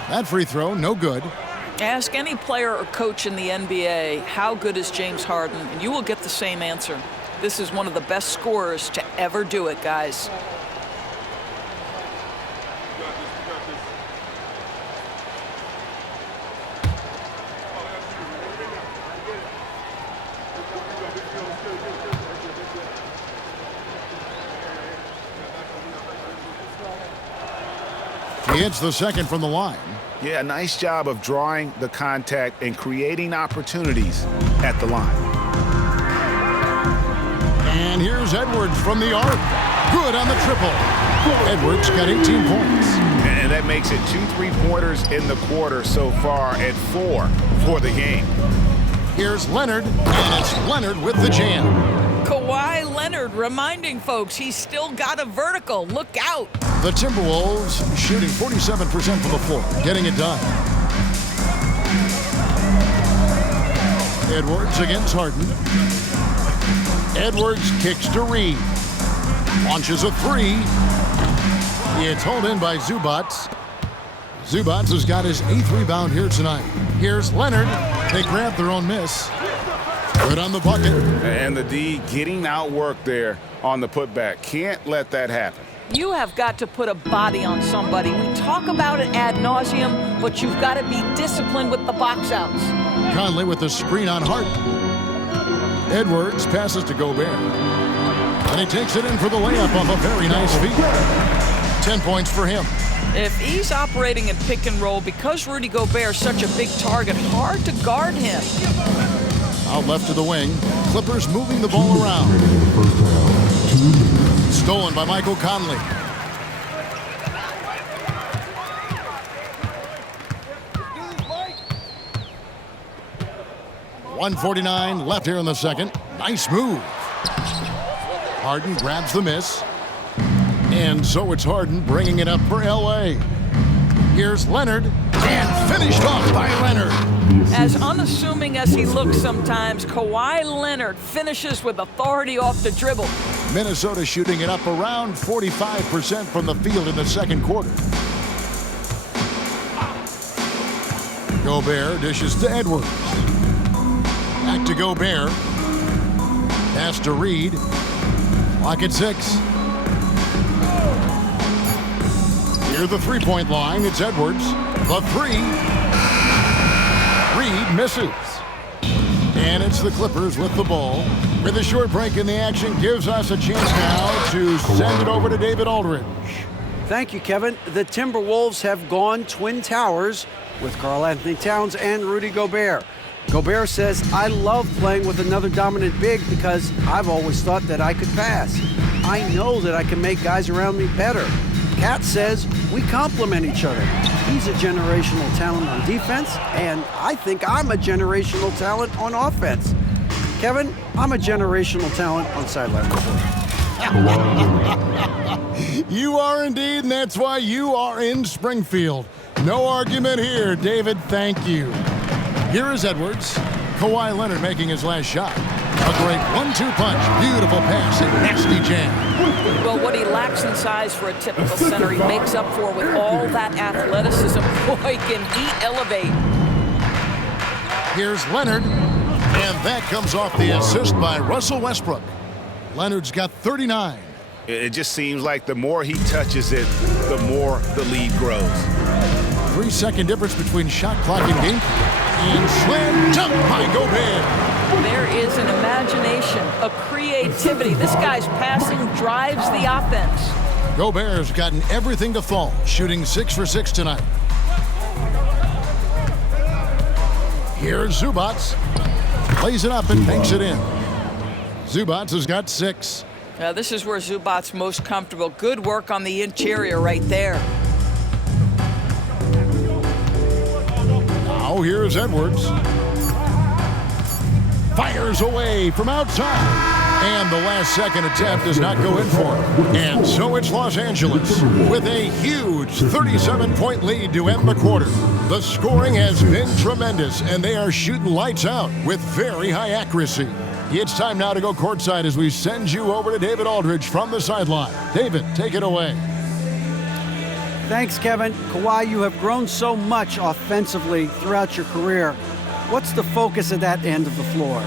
That free throw, no good. Ask any player or coach in the NBA, how good is James Harden, and you will get the same answer. This is one of the best scorers to ever do it, guys. He hits the second from the line. Yeah, nice job of drawing the contact and creating opportunities at the line. And here's Edwards from the arc. Good on the triple. Edwards got 18 points. And that makes it 2 3-pointers in the quarter so far and 4 for the game. Here's Leonard, and it's Leonard with the jam. Kawhi Leonard reminding folks he's still got a vertical. Look out. The Timberwolves shooting 47% from the floor, getting it done. Edwards against Harden. Edwards kicks to Reed. Launches a three. It's hauled in by Zubac. Zubac has got his 8th rebound here tonight. Here's Leonard. They grab their own miss. Good on the bucket. And the D getting outworked there on the putback. Can't let that happen. You have got to put a body on somebody. We talk about it ad nauseum, but you've got to be disciplined with the box outs. Conley with the screen on Harden. Edwards passes to Gobert. And he takes it in for the layup off a very nice feed. 10 points for him. If he's operating in pick and roll, because Rudy Gobert is such a big target, hard to guard him. Out left to the wing. Clippers moving the ball around. Stolen by Michael Conley. .149 left here in the second. Nice move. Harden grabs the miss. And so it's Harden bringing it up for L.A. Here's Leonard. And finished off by Leonard. As unassuming as he looks sometimes, Kawhi Leonard finishes with authority off the dribble. Minnesota shooting it up around 45% from the field in the second quarter. Gobert dishes to Edwards. Back to Gobert. Pass to Reed. Clock at 6. Near the three-point line, it's Edwards. The three. Reed misses. And it's the Clippers with the ball. With a short break in the action, gives us a chance now to send it over to David Aldridge. Thank you, Kevin. The Timberwolves have gone Twin Towers with Karl-Anthony Towns and Rudy Gobert. Gobert says, I love playing with another dominant big because I've always thought that I could pass. I know that I can make guys around me better. Cat says, we complement each other. He's a generational talent on defense, and I think I'm a generational talent on offense. Kevin, I'm a generational talent on sideline report. You are indeed, and that's why you are in Springfield. No argument here, David. Thank you. Here is Edwards. Kawhi Leonard making his last shot. A great 1-2 punch. Beautiful pass and nasty jam. Well, what he lacks in size for a typical center, he makes up for with all that athleticism. Boy, can he elevate. Here's Leonard. And that comes off the assist by Russell Westbrook. Leonard's got 39. It just seems like the more he touches it, the more the lead grows. 3-second difference between shot clock and game. And slam dunk by Gobert. There is an imagination, a creativity. This guy's passing drives the offense. Gobert's gotten everything to fall, shooting 6 for 6 tonight. Here's Zubac. Plays it up and banks it in. Zubac has got 6. This is where Zubac's most comfortable. Good work on the interior right there. Now here's Edwards. Fires away from outside. And the last second attempt does not go in for him. And so it's Los Angeles with a huge 37-point lead to end the quarter. The scoring has been tremendous, and they are shooting lights out with very high accuracy. It's time now to go courtside as we send you over to David Aldridge from the sideline. David, take it away. Thanks, Kevin. Kawhi, you have grown so much offensively throughout your career. What's the focus at that end of the floor?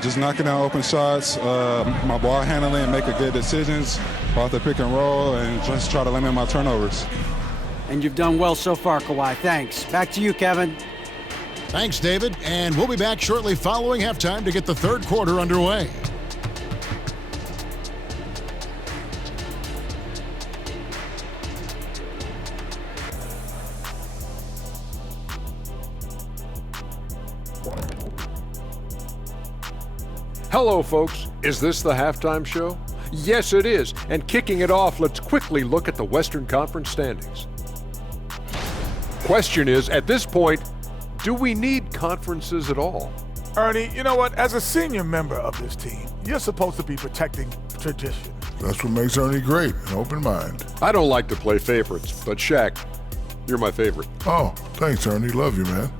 Just knocking down open shots, my ball handling, and making good decisions off the pick and roll, and just try to limit my turnovers. And you've done well so far, Kawhi. Thanks. Back to you, Kevin. Thanks, David. And we'll be back shortly following halftime to get the third quarter underway. Hello, folks. Is this the halftime show? Yes, it is. And kicking it off, let's quickly look at the Western Conference standings. Question is, at this point, do we need conferences at all? Ernie, you know what? As a senior member of this team, you're supposed to be protecting tradition. That's what makes Ernie great, an open mind. I don't like to play favorites, but Shaq, you're my favorite. Oh, thanks, Ernie. Love you, man.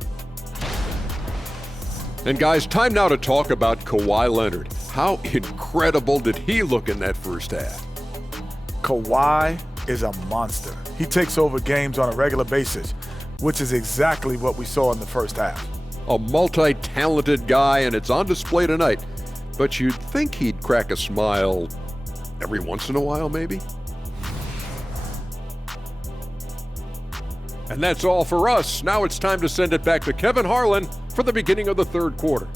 And guys, time now to talk about Kawhi Leonard. How incredible did he look in that first half? Kawhi is a monster. He takes over games on a regular basis, which is exactly what we saw in the first half. A multi-talented guy, and it's on display tonight. But you'd think he'd crack a smile every once in a while, maybe? And that's all for us. Now it's time to send it back to Kevin Harlan for the beginning of the third quarter.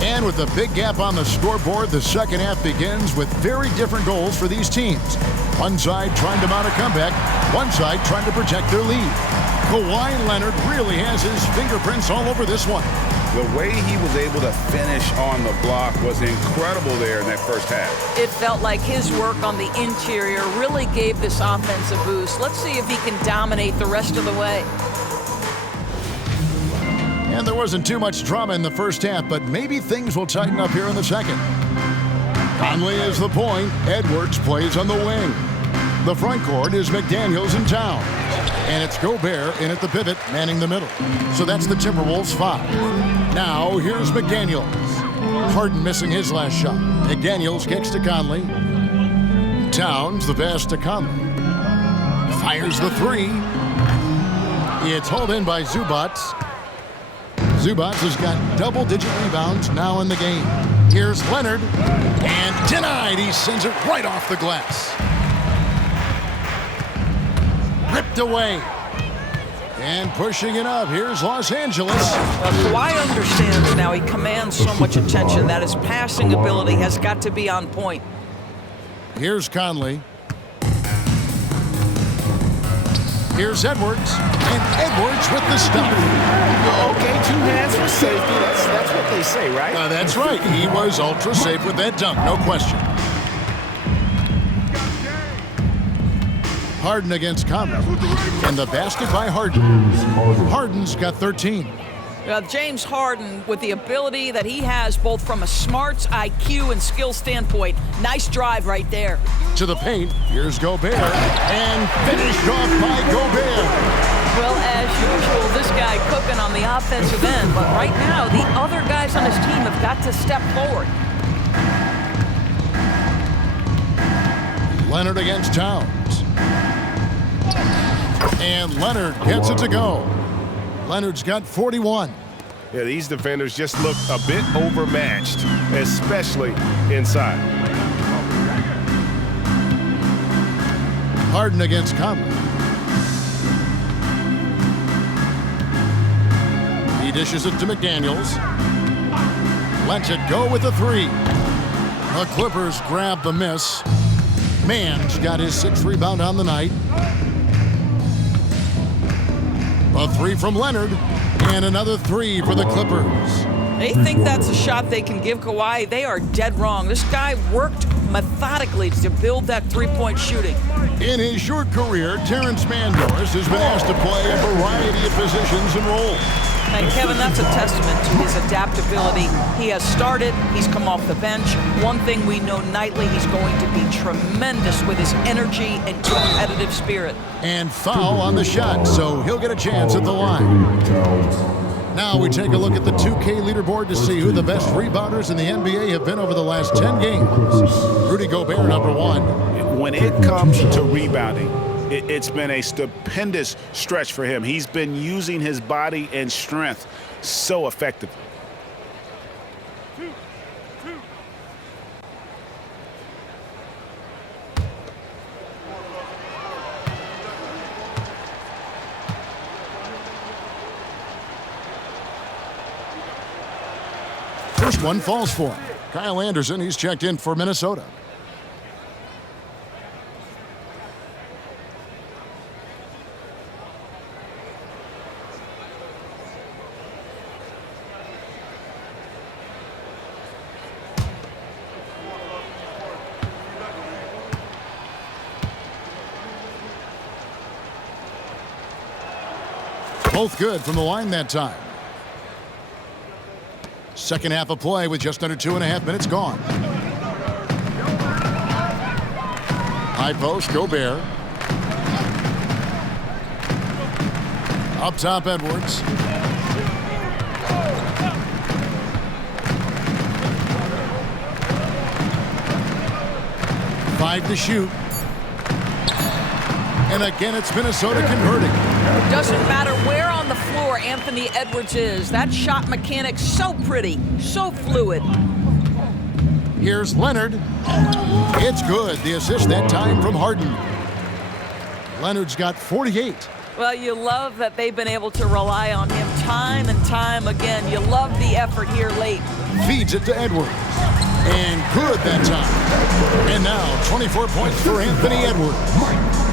And with a big gap on the scoreboard, the second half begins with very different goals for these teams. One side trying to mount a comeback, one side trying to protect their lead. Kawhi Leonard really has his fingerprints all over this one. The way he was able to finish on the block was incredible there in that first half. It felt like his work on the interior really gave this offense a boost. Let's see if he can dominate the rest of the way. And there wasn't too much drama in the first half, but maybe things will tighten up here in the second. Conley is the point. Edwards plays on the wing. The front court is McDaniels and Towns. And it's Gobert in at the pivot, manning the middle. So that's the Timberwolves 5. Now here's McDaniels. Harden missing his last shot. McDaniels kicks to Conley. Towns the pass to Conley. Fires the three. It's hauled in by Zubac. Zubac has got double-digit rebounds now in the game. Here's Leonard. And denied. He sends it right off the glass. Ripped away. And pushing it up. Here's Los Angeles. Kawhi understands now. He commands so much attention that his passing ability has got to be on point. Here's Conley. Here's Edwards. And Edwards with the stop. Okay, 2 hands for safety. That's what they say, right? That's right. He was ultra safe with that dunk, no question. Harden against Conley. And the basket by Harden. Harden's got 13. James Harden, with the ability that he has both from a smarts, IQ, and skill standpoint, nice drive right there. To the paint, here's Gobert. And finished off by Gobert. Well, as usual, this guy cooking on the offensive end, but right now, the other guys on his team have got to step forward. Leonard against Towns. And Leonard gets it to go. Leonard's got 41. Yeah, these defenders just look a bit overmatched, especially inside. Harden against Conley. He dishes it to McDaniels. Lets it go with a three. The Clippers grab the miss. Mann's got his 6th rebound on the night. A three from Leonard, and another three for the Clippers. They think that's a shot they can give Kawhi. They are dead wrong. This guy worked methodically to build that three-point shooting. In his short career, Terrence Mandors has been asked to play a variety of positions and roles. And Kevin, that's a testament to his adaptability. He has started, he's come off the bench. One thing we know nightly, he's going to be tremendous with his energy and competitive spirit. And foul on the shot, so he'll get a chance at the line. Now we take a look at the 2K leaderboard to see who the best rebounders in the NBA have been over the last 10 games. Rudy Gobert, number 1. When it comes to rebounding, it's been a stupendous stretch for him. He's been using his body and strength so effectively. First one falls for him. Kyle Anderson, he's checked in for Minnesota. Both good from the line that time. Second half of play with just under 2.5 minutes gone. High post, Gobert. Up top, Edwards. Five to shoot. And again, it's Minnesota converting. Doesn't matter where on the floor Anthony Edwards is. That shot mechanic's so pretty, so fluid. Here's Leonard. It's good. The assist that time from Harden. Leonard's got 48. Well, you love that they've been able to rely on him time and time again. You love the effort here late. Feeds it to Edwards. And good that time. And now 24 points for Anthony Edwards.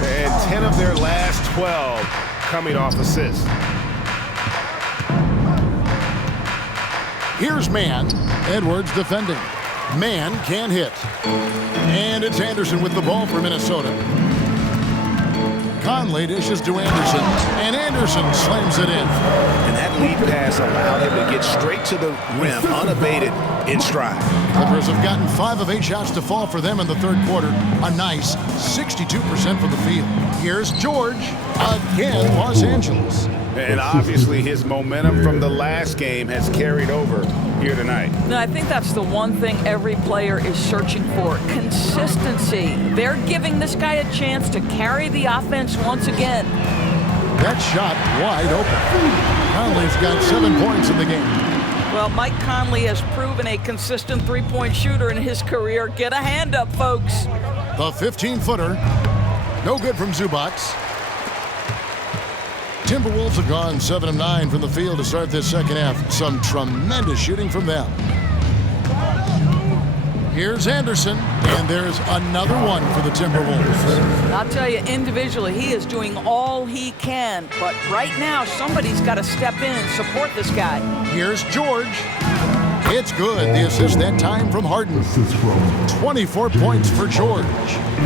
And 10 of their last 12 coming off assists. Here's Mann. Edwards defending. Mann can't hit. And it's Anderson with the ball for Minnesota. Conley dishes to Anderson. And Anderson slams it in. And that lead pass allowed him to get straight to the rim, unabated, in stride. Clippers have gotten 5 of 8 shots to fall for them in the third quarter. A nice 62% from the field. Here's George. Again, Los Angeles. And obviously his momentum from the last game has carried over here tonight. No, I think that's the one thing every player is searching for. Consistency. They're giving this guy a chance to carry the offense once again. That shot wide open. Conley's got 7 points in the game. Well, Mike Conley has proven a consistent three-point shooter in his career. Get a hand up, folks. The 15-footer. No good from Zubac. Timberwolves have gone 7 of 9 from the field to start this second half. Some tremendous shooting from them. Here's Anderson, and there's another one for the Timberwolves. I'll tell you, individually, he is doing all he can. But right now, somebody's got to step in and support this guy. Here's George. It's good. The assist that time from Harden. 24 points for George.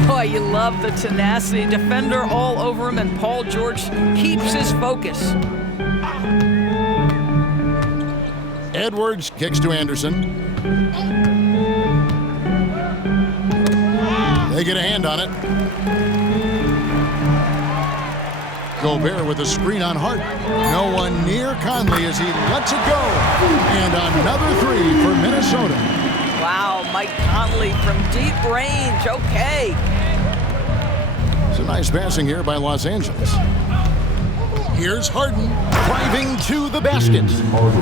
Boy, you love the tenacity. Defender all over him, and Paul George keeps his focus. Edwards kicks to Anderson. They get a hand on it. Gobert with a screen on Hart. No one near Conley as he lets it go. And another three for Minnesota. Wow, Mike Conley from deep range. Okay. It's a nice passing here by Los Angeles. Here's Harden driving to the basket.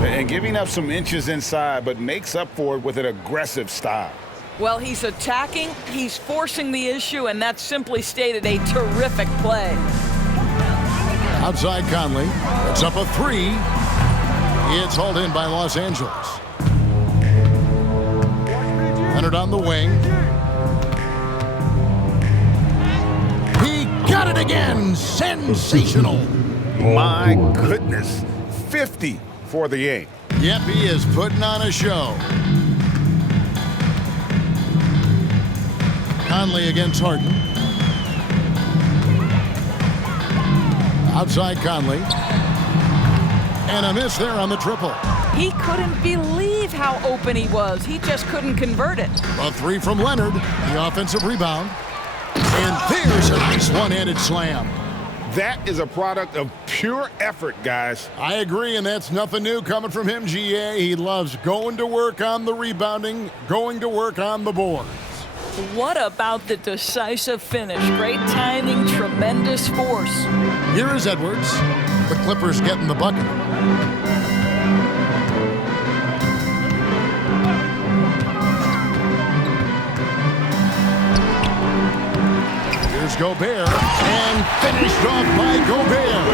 And giving up some inches inside, but makes up for it with an aggressive style. Well, he's attacking, he's forcing the issue, and that's simply stated a terrific play. Outside Conley. It's up a three. It's hauled in by Los Angeles. Leonard on the wing. He got it again. Sensational. My goodness. 50 for the game. Yep, he is putting on a show. Conley against Harden. Outside Conley. And a miss there on the triple. He couldn't believe how open he was. He just couldn't convert it. A three from Leonard. The offensive rebound. And there's a nice one-handed slam. That is a product of pure effort, guys. I agree, and that's nothing new coming from him, GA. He loves going to work on the rebounding, going to work on the boards. What about the decisive finish? Great timing, tremendous force. Here is Edwards. The Clippers getting the bucket. Here's Gobert, and finished off by Gobert.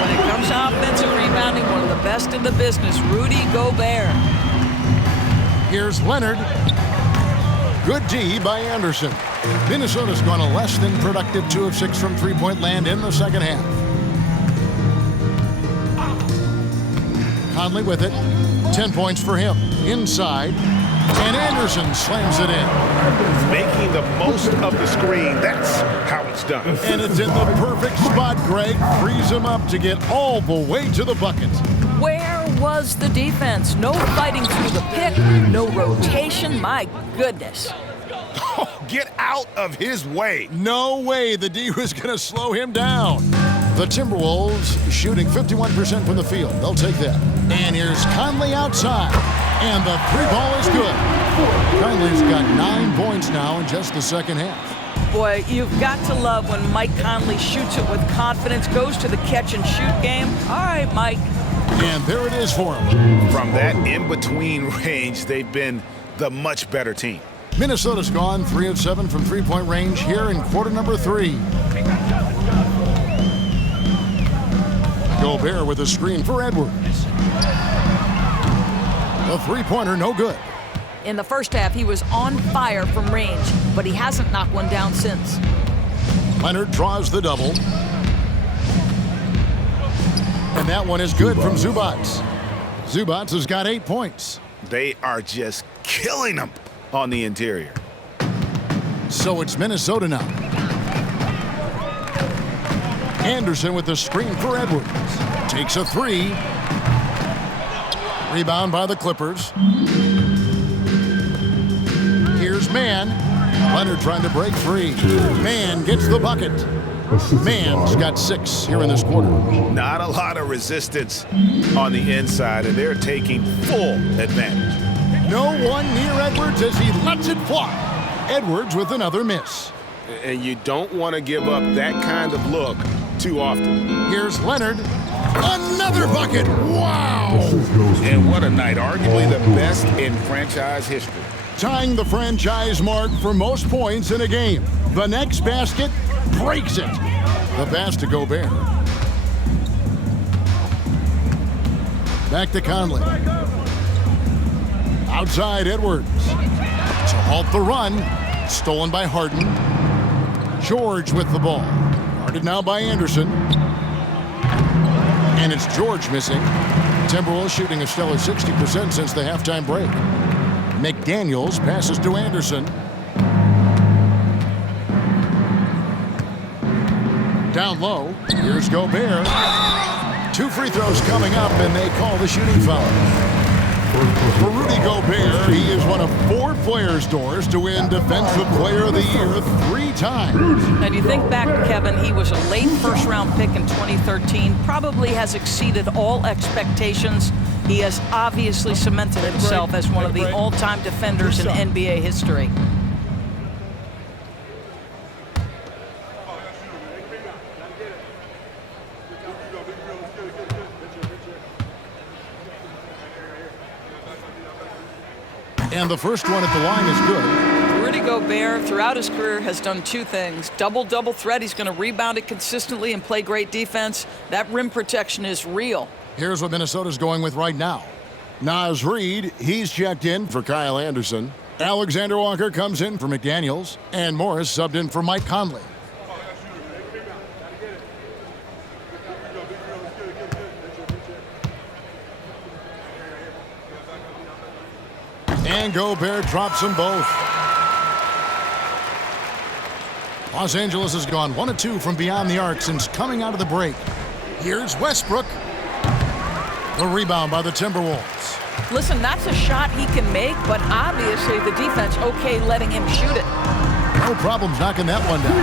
When it comes to offensive rebounding, one of the best in the business, Rudy Gobert. Here's Leonard. Good D by Anderson. Minnesota's gone a less than productive 2 of 6 from three-point land in the second half. Conley with it. 10 points for him. Inside. And Anderson slams it in. Making the most of the screen. That's how it's done. And it's in the perfect spot. Greg frees him up to get all the way to the bucket. Where was the defense? No fighting through the pick, no rotation. My goodness. Oh, get out of his way. No way the D was going to slow him down. The Timberwolves shooting 51% from the field. They'll take that. And here's Conley outside. And the three ball is good. Conley's got 9 points now in just the second half. Boy, you've got to love when Mike Conley shoots it with confidence, goes to the catch and shoot game. All right, Mike. And there it is for him. From that in-between range, they've been the much better team. Minnesota's gone 3 of 7 from three-point range here in quarter number 3. Gobert with a screen for Edwards. The three-pointer no good. In the first half, he was on fire from range, but he hasn't knocked one down since. Leonard draws the double. And that one is good from Zubats. Zubats has got 8 points. They are just killing them on the interior. So it's Minnesota now. Anderson with the screen for Edwards. Takes a 3. Rebound by the Clippers. Here's Mann. Leonard trying to break free. Mann gets the bucket. Mann's got 6 here in this quarter. Not a lot of resistance on the inside, and they're taking full advantage. No one near Edwards as he lets it fly. Edwards with another miss. And you don't want to give up that kind of look too often. Here's Leonard. Another bucket. Wow. And what a night. Arguably the best in franchise history. Tying the franchise mark for most points in a game. The next basket breaks it. The pass to Gobert. Back to Conley. Outside Edwards. To halt the run. Stolen by Harden. George with the ball. Guarded now by Anderson. And it's George missing. Timberwolves shooting a stellar 60% since the halftime break. McDaniels passes to Anderson. Down low. Here's Gobert. 2 free throws coming up, and they call the shooting foul. For Rudy Gobert, he is one of 4 players, Doris, to win Defensive Player of the Year 3 times. And you think back, Kevin, he was a late first-round pick in 2013, probably has exceeded all expectations. He has obviously cemented himself as one of the all-time defenders in NBA history. And the first one at the line is good. Rudy Gobert, throughout his career, has done 2 things. Double-double threat. He's going to rebound it consistently and play great defense. That rim protection is real. Here's what Minnesota's going with right now. Naz Reid, he's checked in for Kyle Anderson. Alexander Walker comes in for McDaniels. And Morris subbed in for Mike Conley. And Gobert drops them both. Los Angeles has gone 1 of 2 from beyond the arc since coming out of the break. Here's Westbrook. The rebound by the Timberwolves. Listen, that's a shot he can make, but obviously the defense okay letting him shoot it. No problems knocking that one down.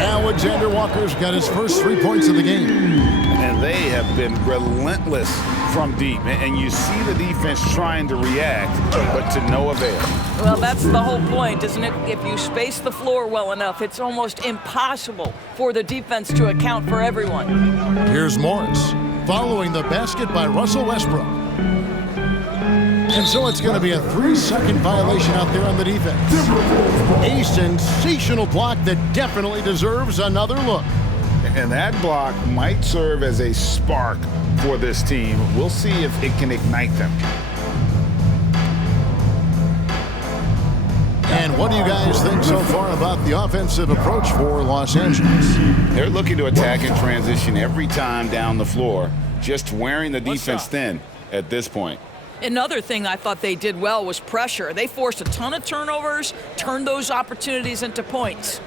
Alexander Walker's got his first 3 points of the game. And they have been relentless from deep. And you see the defense trying to react, but to no avail. Well, that's the whole point, isn't it? If you space the floor well enough, it's almost impossible for the defense to account for everyone. Here's Morris, following the basket by Russell Westbrook. And so it's going to be a 3-second violation out there on the defense. A sensational block that definitely deserves another look. And that block might serve as a spark for this team. We'll see if it can ignite them. What do you guys think so far about the offensive approach for Los Angeles? They're looking to attack and transition every time down the floor, just wearing the defense thin at this point. Another thing I thought they did well was pressure. They forced a ton of turnovers, turned those opportunities into points.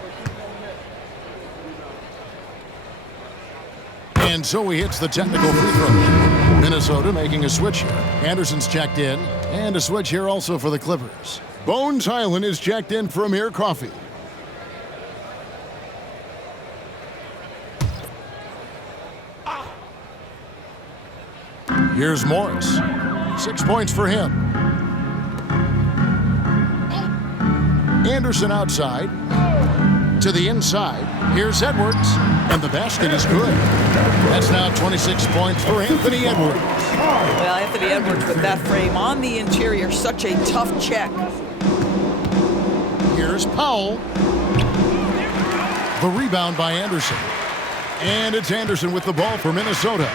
And so he hits the technical free throw. Minnesota making a switch here. Anderson's checked in, and a switch here also for the Clippers. Bones Highland is checked in for Amir Coffey. Here's Morris. 6 points for him. Anderson outside. To the inside. Here's Edwards. And the basket is good. That's now 26 points for Anthony Edwards. Well, Anthony Edwards with that frame on the interior, such a tough check. Here's Powell. The rebound by Anderson. And it's Anderson with the ball for Minnesota.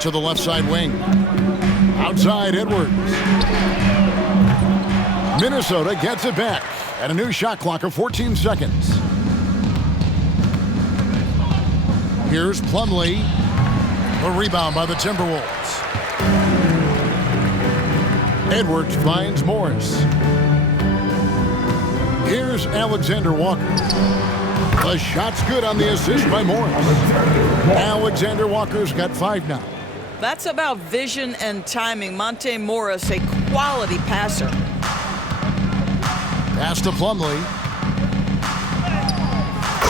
To the left side wing. Outside Edwards. Minnesota gets it back at a new shot clock of 14 seconds. Here's Plumlee. The rebound by the Timberwolves. Edwards finds Morris. Here's Alexander Walker. The shot's good on the assist by Morris. Alexander Walker's got 5 now. That's about vision and timing. Monte Morris, a quality passer. Pass to Plumlee.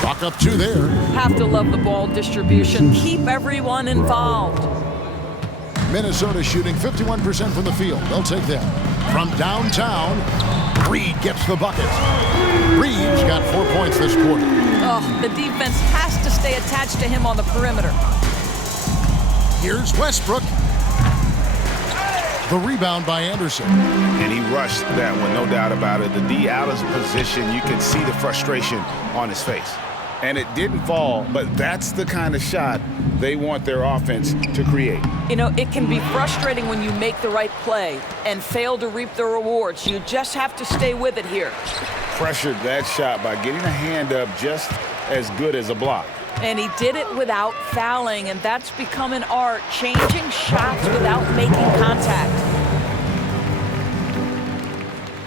Chalk up 2 there. Have to love the ball distribution. Keep everyone involved. Minnesota shooting 51% from the field. They'll take that. From downtown, Reed gets the bucket. Reed's got 4 points this quarter. Oh, the defense has to stay attached to him on the perimeter. Here's Westbrook. The rebound by Anderson. And he rushed that one, no doubt about it. The D out of position, you can see the frustration on his face. And it didn't fall, but that's the kind of shot they want their offense to create. You know, it can be frustrating when you make the right play and fail to reap the rewards. You just have to stay with it here. Pressured that shot by getting a hand up just as good as a block. And he did it without fouling, and that's become an art, changing shots without making contact.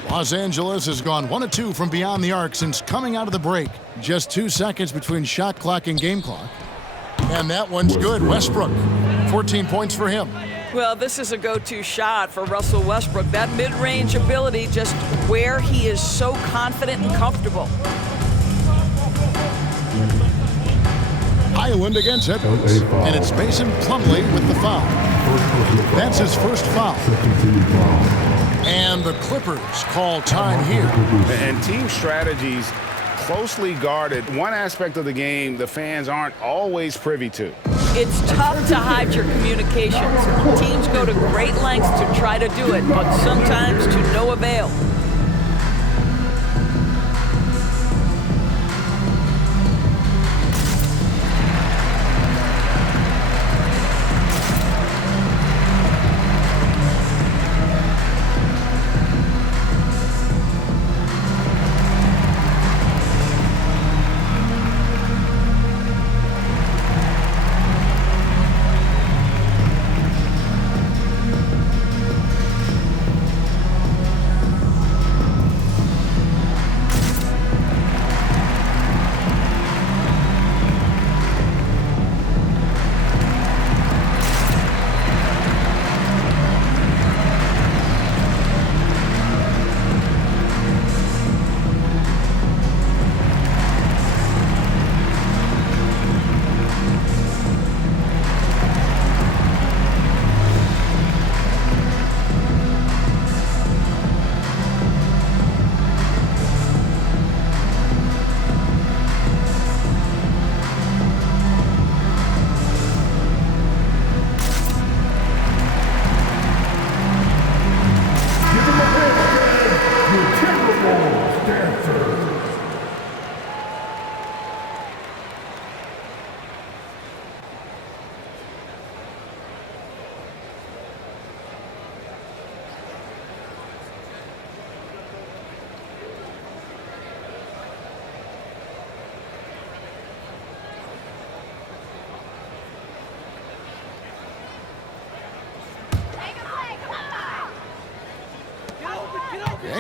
Los Angeles has gone 1 of 2 from beyond the arc since coming out of the break. Just 2 seconds between shot clock and game clock. And that one's good. Westbrook, 14 points for him. Well, this is a go-to shot for Russell Westbrook. That mid-range ability, just where he is so confident and comfortable. Highland against Edwards. And it's Mason Plumlee with the foul. That's his first foul. And the Clippers call time here. And team strategies closely guarded. One aspect of the game the fans aren't always privy to. It's tough to hide your communications. Teams go to great lengths to try to do it, but sometimes to no avail.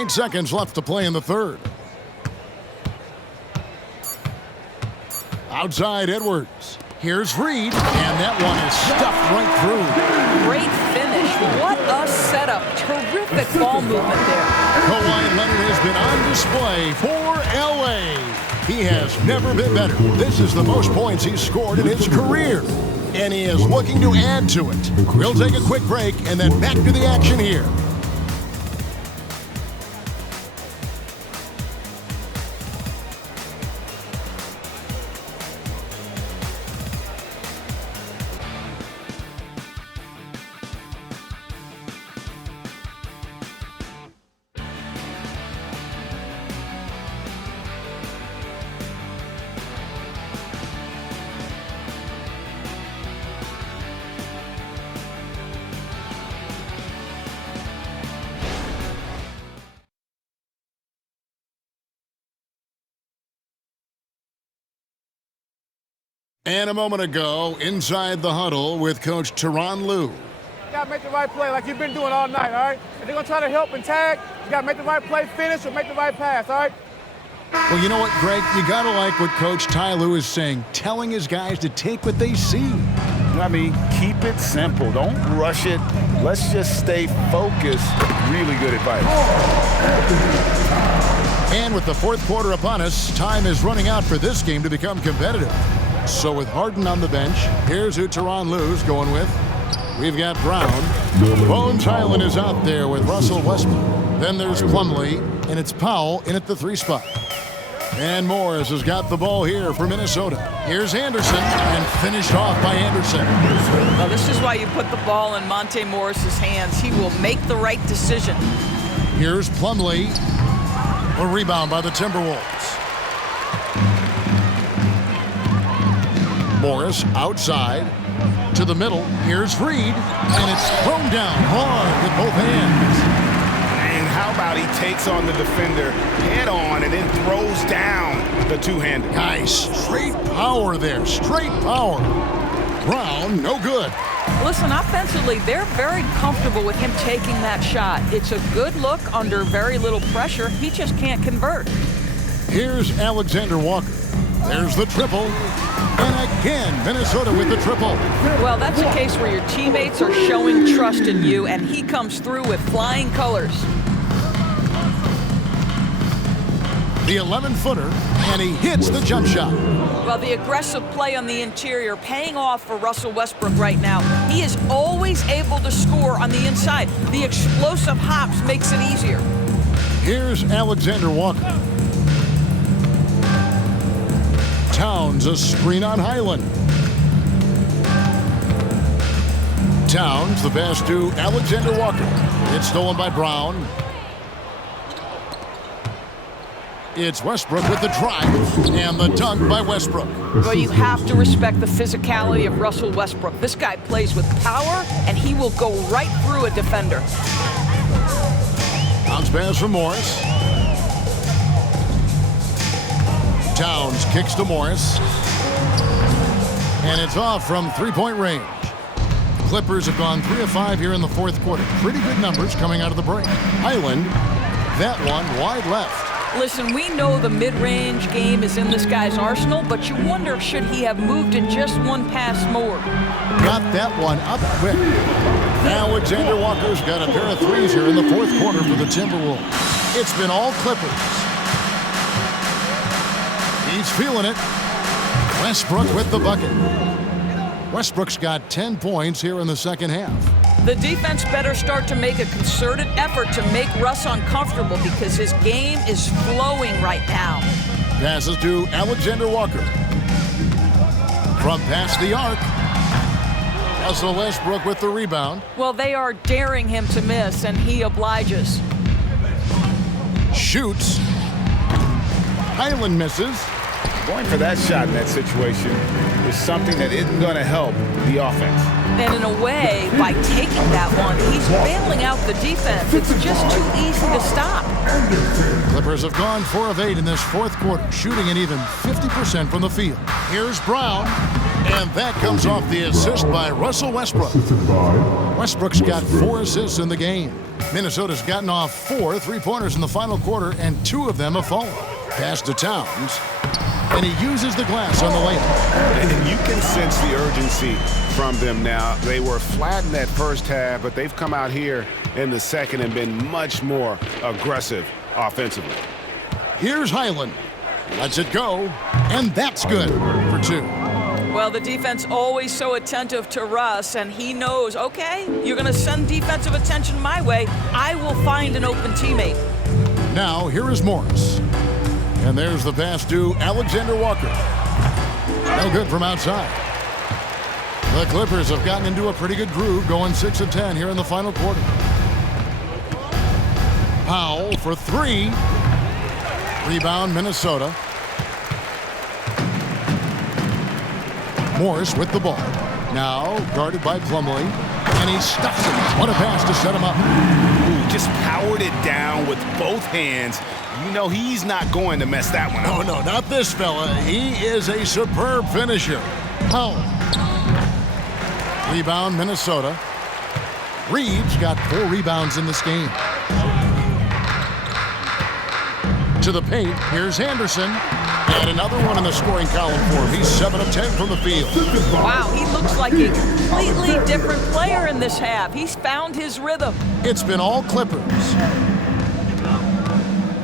8 seconds left to play in the third. Outside Edwards. Here's Reed, and that one is stuffed right through. Great finish. What a setup. Terrific ball movement there. Kawhi Leonard has been on display for L.A. He has never been better. This is the most points he's scored in his career, and he is looking to add to it. We'll take a quick break and then back to the action here. And a moment ago, inside the huddle with Coach Tyronn Lue. You got to make the right play like you've been doing all night, all right? If they're going to try to help and tag, you got to make the right play, finish, or make the right pass, all right? Well, you know what, Greg? You got to like what Coach Ty Lue is saying, telling his guys to take what they see. I mean, keep it simple. Don't rush it. Let's just stay focused. Really good advice. And with the fourth quarter upon us, time is running out for this game to become competitive. So with Harden on the bench, here's who Tyronn Lue's going with. We've got Brown. Bones Highland is out there with Russell Westbrook. Then there's Plumlee, and it's Powell in at the 3 spot. And Morris has got the ball here for Minnesota. Here's Anderson, and finished off by Anderson. Well, this is why you put the ball in Monte Morris's hands. He will make the right decision. Here's Plumlee. A rebound by the Timberwolves. Morris outside to the middle. Here's Reed, and it's thrown down hard with both hands. And how about he takes on the defender head on and then throws down the two-hander. Nice. Straight power there. Straight power. Brown, no good. Listen, offensively, they're very comfortable with him taking that shot. It's a good look under very little pressure. He just can't convert. Here's Alexander Walker. There's the triple. And again, Minnesota with the triple. Well, that's a case where your teammates are showing trust in you, and he comes through with flying colors. The 11-footer, and he hits the jump shot. Well, the aggressive play on the interior paying off for Russell Westbrook right now. He is always able to score on the inside. The explosive hops makes it easier. Here's Alexander Walker. Towns, a screen on Highland. Towns, the pass to Alexander Walker. It's stolen by Brown. It's Westbrook with the drive and the dunk by Westbrook. Well, you have to respect the physicality of Russell Westbrook. This guy plays with power, and he will go right through a defender. Bounce pass from Morris. Towns kicks to Morris. And it's off from three-point range. The Clippers have gone 3 of 5 here in the fourth quarter. Pretty good numbers coming out of the break. Highland, that one wide left. Listen, we know the mid-range game is in this guy's arsenal, but you wonder, should he have moved in just one pass more? Got that one up quick. Alexander Walker's got a pair of threes here in the fourth quarter for the Timberwolves. It's been all Clippers. He's feeling it. Westbrook with the bucket. Westbrook's got 10 points here in the second half. The defense better start to make a concerted effort to make Russ uncomfortable because his game is flowing right now. Passes to Alexander Walker. From past the arc. Russell Westbrook with the rebound. Well, they are daring him to miss, and he obliges. Shoots. Highland misses. Going for that shot in that situation is something that isn't going to help the offense. And in a way, by taking that one, he's bailing out the defense. It's just too easy to stop. Clippers have gone 4 of 8 in this fourth quarter, shooting an even 50% from the field. Here's Brown, and that comes off the assist by Russell Westbrook. Westbrook's got 4 assists in the game. Minnesota's gotten off 4 3-pointers in the final quarter, and 2 of them have fallen. Pass to Towns, and he uses the glass on the layup. And you can sense the urgency from them now. They were flat in that first half, but they've come out here in the second and been much more aggressive offensively. Here's Highland. Lets it go, and that's good for 2. Well, the defense always so attentive to Russ, and he knows, okay, you're going to send defensive attention my way. I will find an open teammate. Now, here is Morris. And there's the pass to Alexander Walker. No good from outside. The Clippers have gotten into a pretty good groove, going 6 of 10 here in the final quarter. Powell for 3. Rebound, Minnesota. Morris with the ball. Now guarded by Plumlee, and he stuffs it. What a pass to set him up. Ooh, just powered it down with both hands. You know he's not going to mess that one up. No, not this fella. He is a superb finisher. Powell. Rebound, Minnesota. Reeves got 4 rebounds in this game. To the paint, here's Anderson. And another one in the scoring column for him. He's 7 of 10 from the field. Wow, he looks like a completely different player in this half. He's found his rhythm. It's been all Clippers.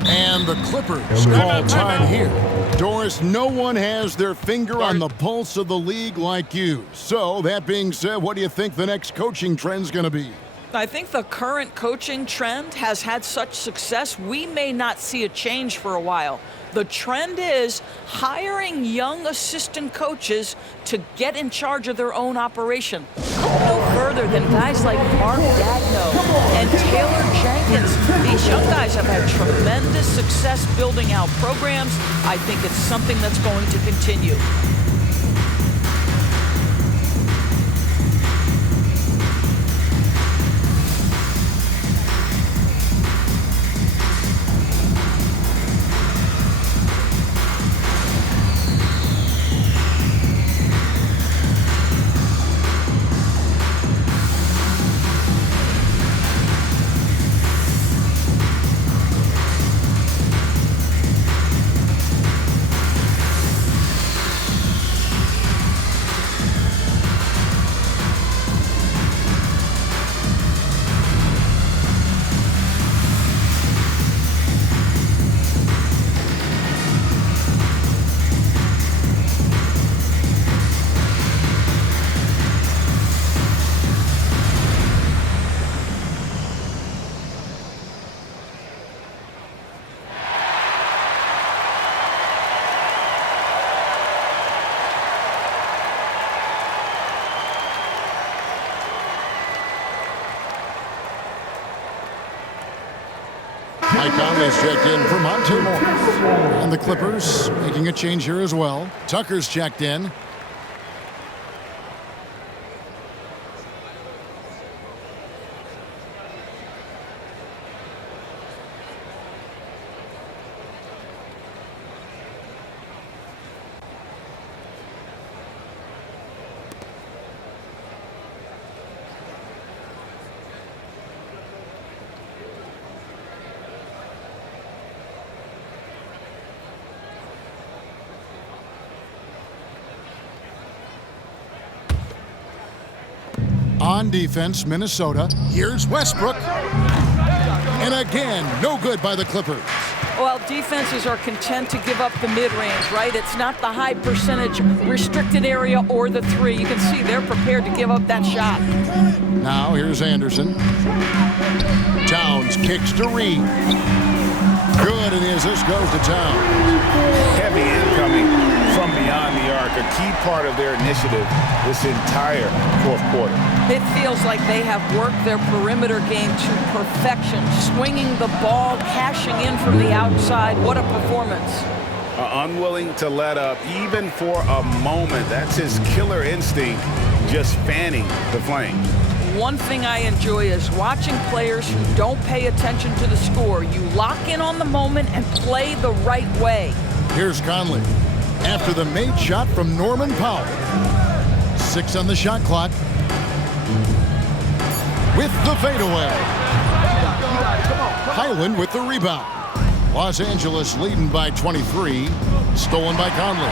And the Clippers call time here. Doris, no one has their finger on the pulse of the league like you. So, that being said, what do you think the next coaching trend's going to be? I think the current coaching trend has had such success, we may not see a change for a while. The trend is hiring young assistant coaches to get in charge of their own operation. Look no further than guys like Mark Dagno and Taylor Jenkins. These young guys have had tremendous success building out programs. I think it's something that's going to continue. Mike Conley's checked in for Monte Morris. And the Clippers making a change here as well. Tucker's checked in. On defense, Minnesota. Here's Westbrook. And again, no good by the Clippers. Well, defenses are content to give up the mid-range, right? It's not the high percentage restricted area or the 3. You can see they're prepared to give up that shot. Now here's Anderson. Towns kicks to Reed. Good, and the assist goes to Towns. Heavy incoming from beyond the arc, a key part of their initiative this entire fourth quarter. It feels like they have worked their perimeter game to perfection, swinging the ball, cashing in from the outside. What a performance. Unwilling to let up even for a moment. That's his killer instinct, just fanning the flame. One thing I enjoy is watching players who don't pay attention to the score. You lock in on the moment and play the right way. Here's Conley. After the made shot from Norman Powell. 6 on the shot clock. With the fadeaway. Highland with the rebound. Los Angeles leading by 23. Stolen by Conley.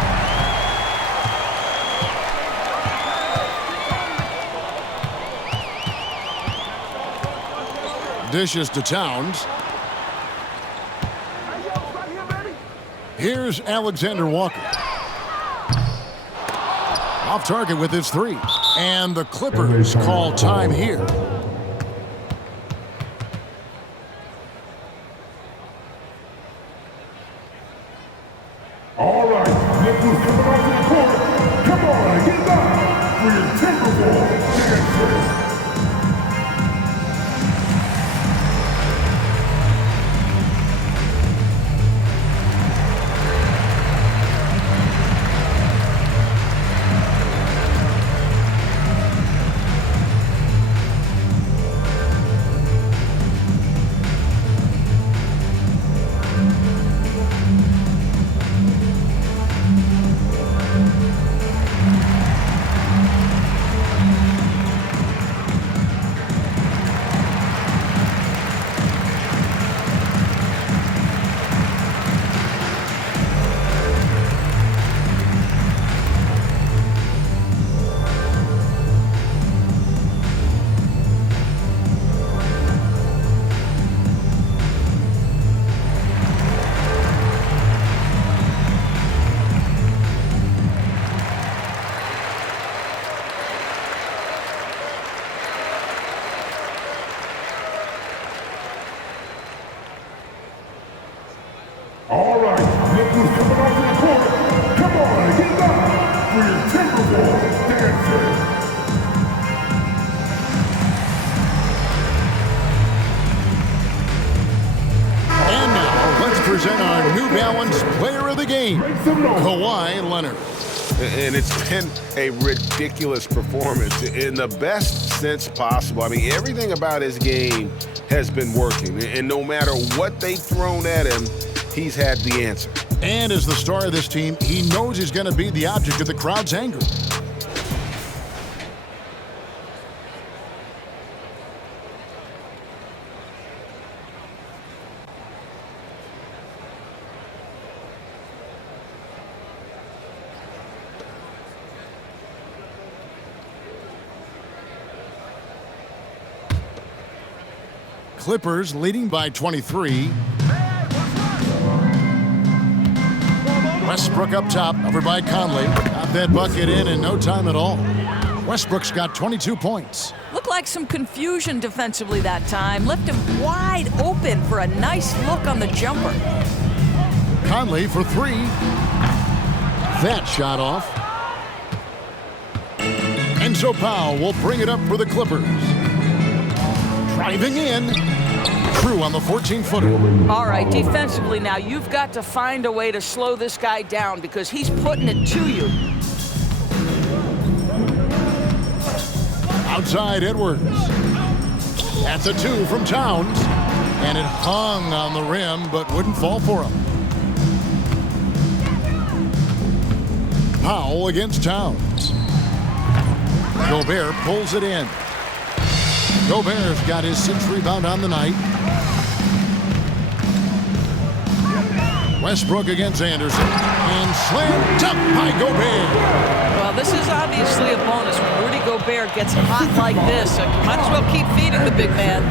Dishes to Towns. Here's Alexander Walker. Off target with his three. And the Clippers call time here. All right, Nichols coming off the court. Come on, get down for your Timberwolves dancer. All right, Nichols coming off the court. Come on, get down for your Timberwolves dancer. And now, let's present our New Balance Player of the Game, Kawhi Leonard. And it's been a ridiculous performance in the best sense possible. I mean, everything about his game has been working. And no matter what they've thrown at him, he's had the answer. And as the star of this team, he knows he's going to be the object of the crowd's anger. Clippers leading by 23. Westbrook up top, over by Conley. Got that bucket in no time at all. Westbrook's got 22 points. Looked like some confusion defensively that time. Left him wide open for a nice look on the jumper. Conley for three. That shot off. Enzo Powell will bring it up for the Clippers. Driving in. Crew on the 14-footer. All right, defensively now, you've got to find a way to slow this guy down because he's putting it to you. Outside Edwards. That's a two from Towns. And it hung on the rim, but wouldn't fall for him. Powell against Towns. Gobert pulls it in. Gobert's got his 6th rebound on the night. Westbrook against Anderson. And slammed up by Gobert. Well, this is obviously a bonus. When Rudy Gobert gets hot like this, might as well keep feeding the big man.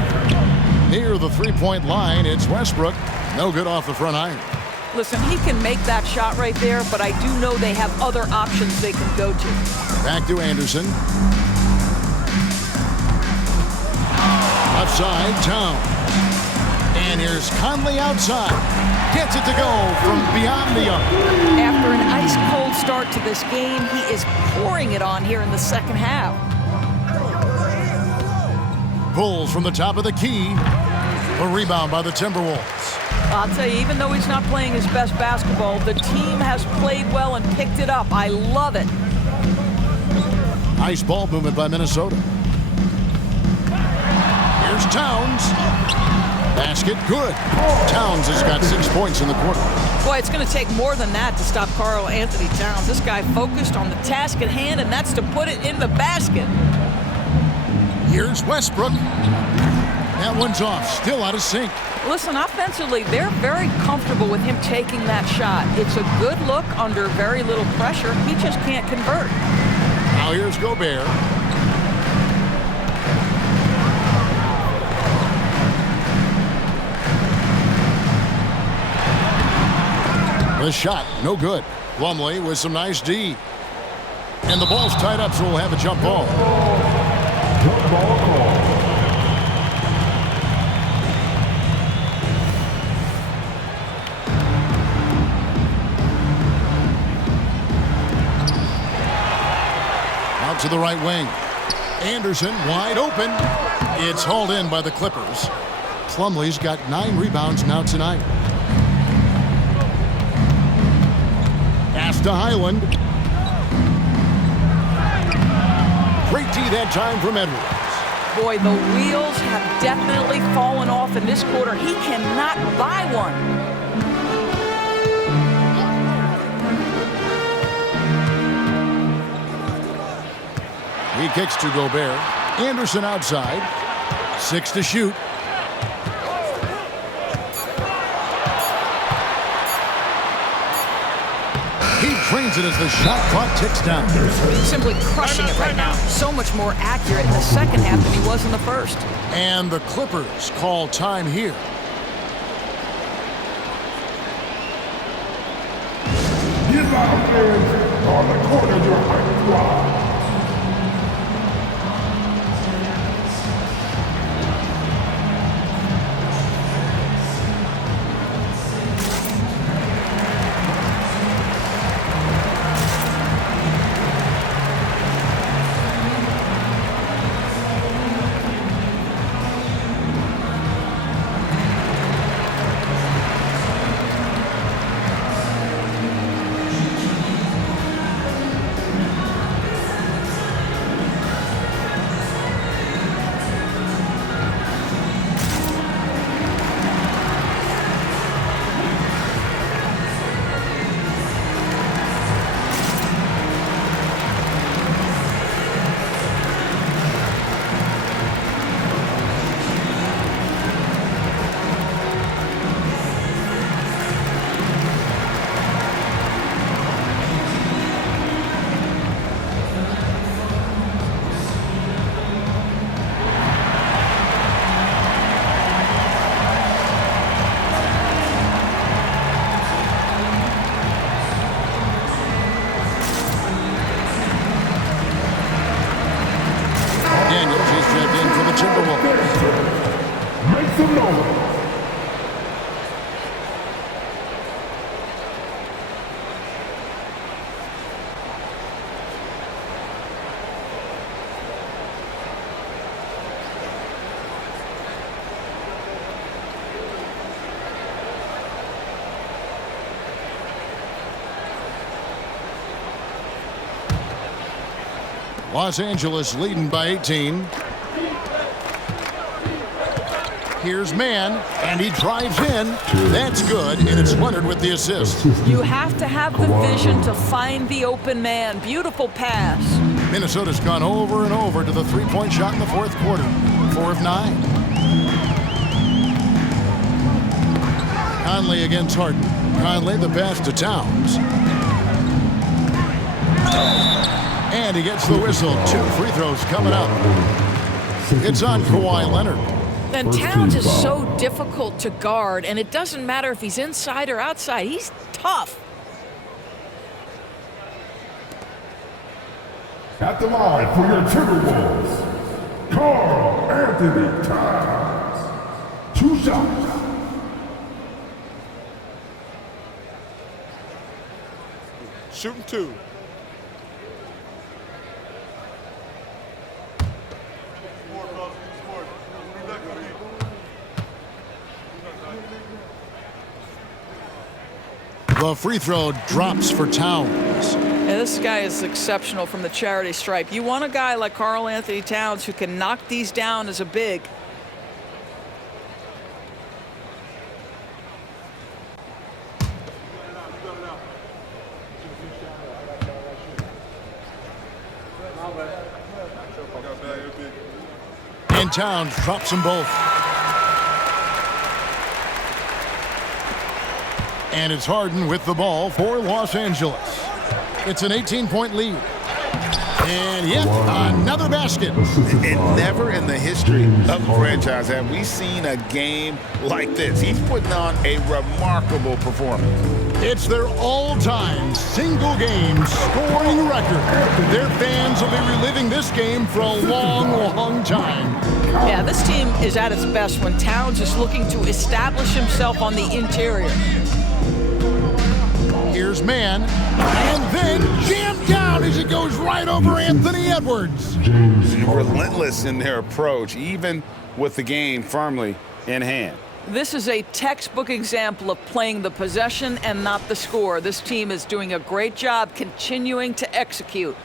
Near the three-point line, it's Westbrook. No good off the front iron. Listen, he can make that shot right there, but I do know they have other options they can go to. Back to Anderson. Left side, Towns. And here's Conley outside. Gets it to go from beyond the arc. After an ice-cold start to this game, he is pouring it on here in the second half. Bulls from the top of the key. A rebound by the Timberwolves. I'll tell you, even though he's not playing his best basketball, the team has played well and picked it up. I love it. Nice ball movement by Minnesota. Here's Towns. Basket good. Towns has got 6 points in the quarter. Boy, it's going to take more than that to stop Karl-Anthony Towns. This guy focused on the task at hand, and that's to put it in the basket. Here's Westbrook. That one's off, still out of sync. Listen, offensively, they're very comfortable with him taking that shot. It's a good look under very little pressure. He just can't convert. Now here's Gobert. The shot, no good. Plumlee with some nice D. And the ball's tied up, so we'll have a jump ball. Jump ball call. Out to the right wing. Anderson wide open. It's hauled in by the Clippers. Plumlee's got 9 rebounds now tonight. Pass to Highland. Great D that time from Edwards. Boy, the wheels have definitely fallen off in this quarter. He cannot buy one. He kicks to Gobert. Anderson outside. 6 to shoot. He trains it as the shot clock ticks down. Simply crushing it right now. So much more accurate in the second half than he was in the first. And the Clippers call time here. Give out fans on the court of your hype squad. Make some noise. Los Angeles leading by 18. Here's Mann, and he drives in. That's good, and it's Leonard with the assist. You have to have the vision to find the open man. Beautiful pass. Minnesota's gone over and over to the three-point shot in the fourth quarter. 4 of 9. Conley against Harden. Conley the pass to Towns. And he gets the whistle. 2 free throws coming up. It's on Kawhi Leonard. And Towns is so difficult to guard, and it doesn't matter if he's inside or outside. He's tough. At the line for your Timberwolves, Karl-Anthony Towns. 2 shots. Shooting 2. The free throw drops for Towns. Yeah, this guy is exceptional from the charity stripe. You want a guy like Karl-Anthony Towns who can knock these down as a big. And Towns drops them both. And it's Harden with the ball for Los Angeles. It's an 18-point lead. And yet another basket. And never in the history of the franchise have we seen a game like this. He's putting on a remarkable performance. It's their all-time single-game scoring record. Their fans will be reliving this game for a long, long time. Yeah, this team is at its best when Towns is looking to establish himself on the interior. Here's man, and then jammed down as it goes right over Anthony Edwards. Relentless in their approach, even with the game firmly in hand. This is a textbook example of playing the possession and not the score. This team is doing a great job continuing to execute.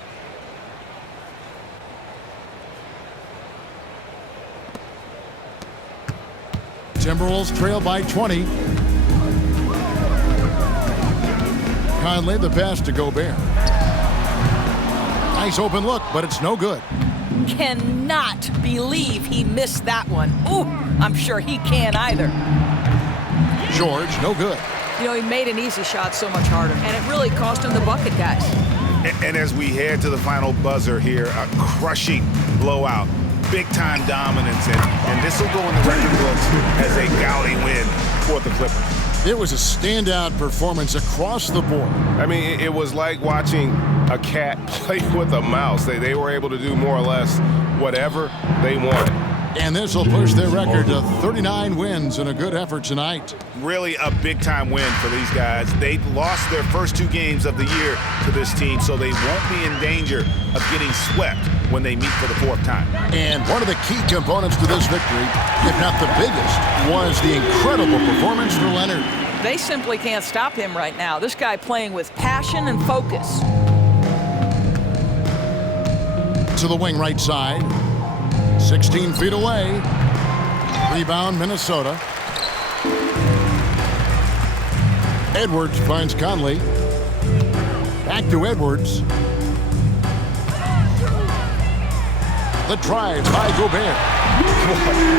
Timberwolves trail by 20. Conley the pass to Gobert. Nice open look, but it's no good. Cannot believe he missed that one. Ooh, I'm sure he can't either. George, no good. You know, he made an easy shot so much harder, and it really cost him the bucket, guys. And as we head to the final buzzer here, a crushing blowout, big-time dominance, and this will go in the record books as a gaudy win for the Clippers. It was a standout performance across the board. I mean, it was like watching a cat play with a mouse. They were able to do more or less whatever they wanted. And this will push their record to 39 wins in a good effort tonight. Really a big-time win for these guys. They lost their first 2 games of the year to this team, so they won't be in danger of getting swept when they meet for the 4th time. And one of the key components to this victory, if not the biggest, was the incredible performance for Leonard. They simply can't stop him right now. This guy playing with passion and focus. To the wing right side. 16 feet away. Rebound, Minnesota. Edwards finds Conley. Back to Edwards. The drive by Gobert.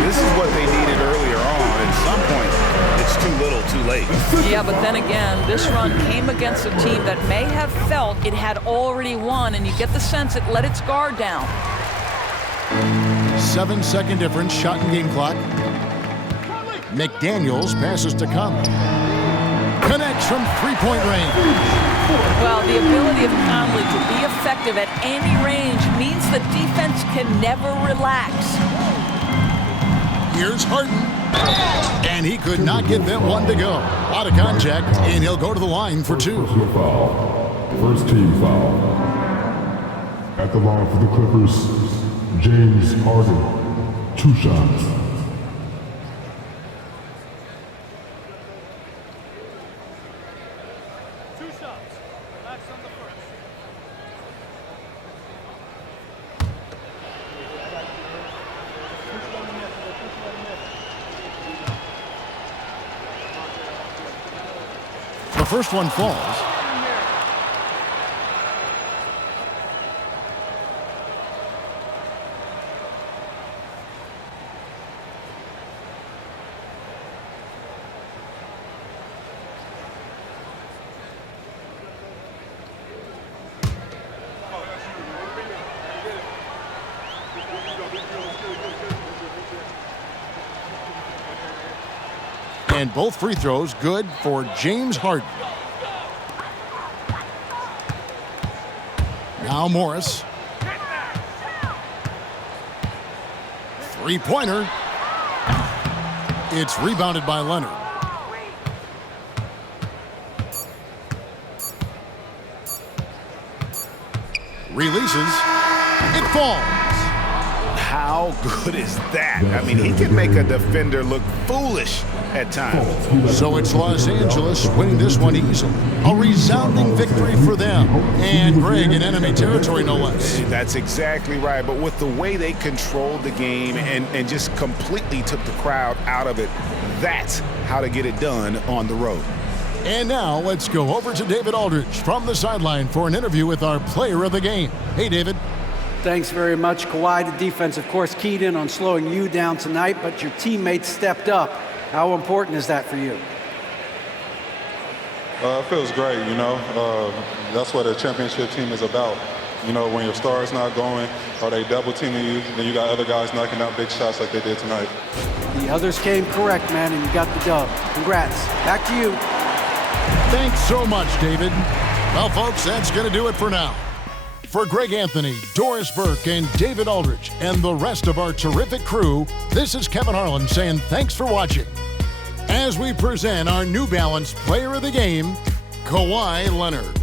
This is what they needed earlier on. At some point, it's too little, too late. Yeah, but then again, this run came against a team that may have felt it had already won, and you get the sense it let its guard down. 7-second difference, shot and game clock. McDaniels passes to Conley. Connects from three-point range. Well, the ability of Conley to be effective at any range means the defense can never relax. Here's Harden. And he could not get that one to go. Out of contact, and he'll go to the line for 2. First team foul. At the line for the Clippers, James Harden, 2 shots. The first one falls. And both free throws good for James Harden. Now Morris. Three-pointer. It's rebounded by Leonard. Releases. It falls. How good is that? I mean, he can make a defender look foolish at times. So it's Los Angeles winning this one easily. A resounding victory for them. And Greg in enemy territory, no less. That's exactly right. But with the way they controlled the game and just completely took the crowd out of it, that's how to get it done on the road. And now let's go over to David Aldridge from the sideline for an interview with our player of the game. Hey, David. Thanks very much, Kawhi. The defense, of course, keyed in on slowing you down tonight, but your teammates stepped up. How important is that for you? It feels great, you know. That's what a championship team is about. You know, when your star's not going or they double teaming you, then you got other guys knocking out big shots like they did tonight. The others came correct, man, and you got the dub. Congrats. Back to you. Thanks so much, David. Well, folks, that's going to do it for now. For Greg Anthony, Doris Burke, and David Aldridge, and the rest of our terrific crew, this is Kevin Harlan saying thanks for watching. As we present our New Balance Player of the Game, Kawhi Leonard.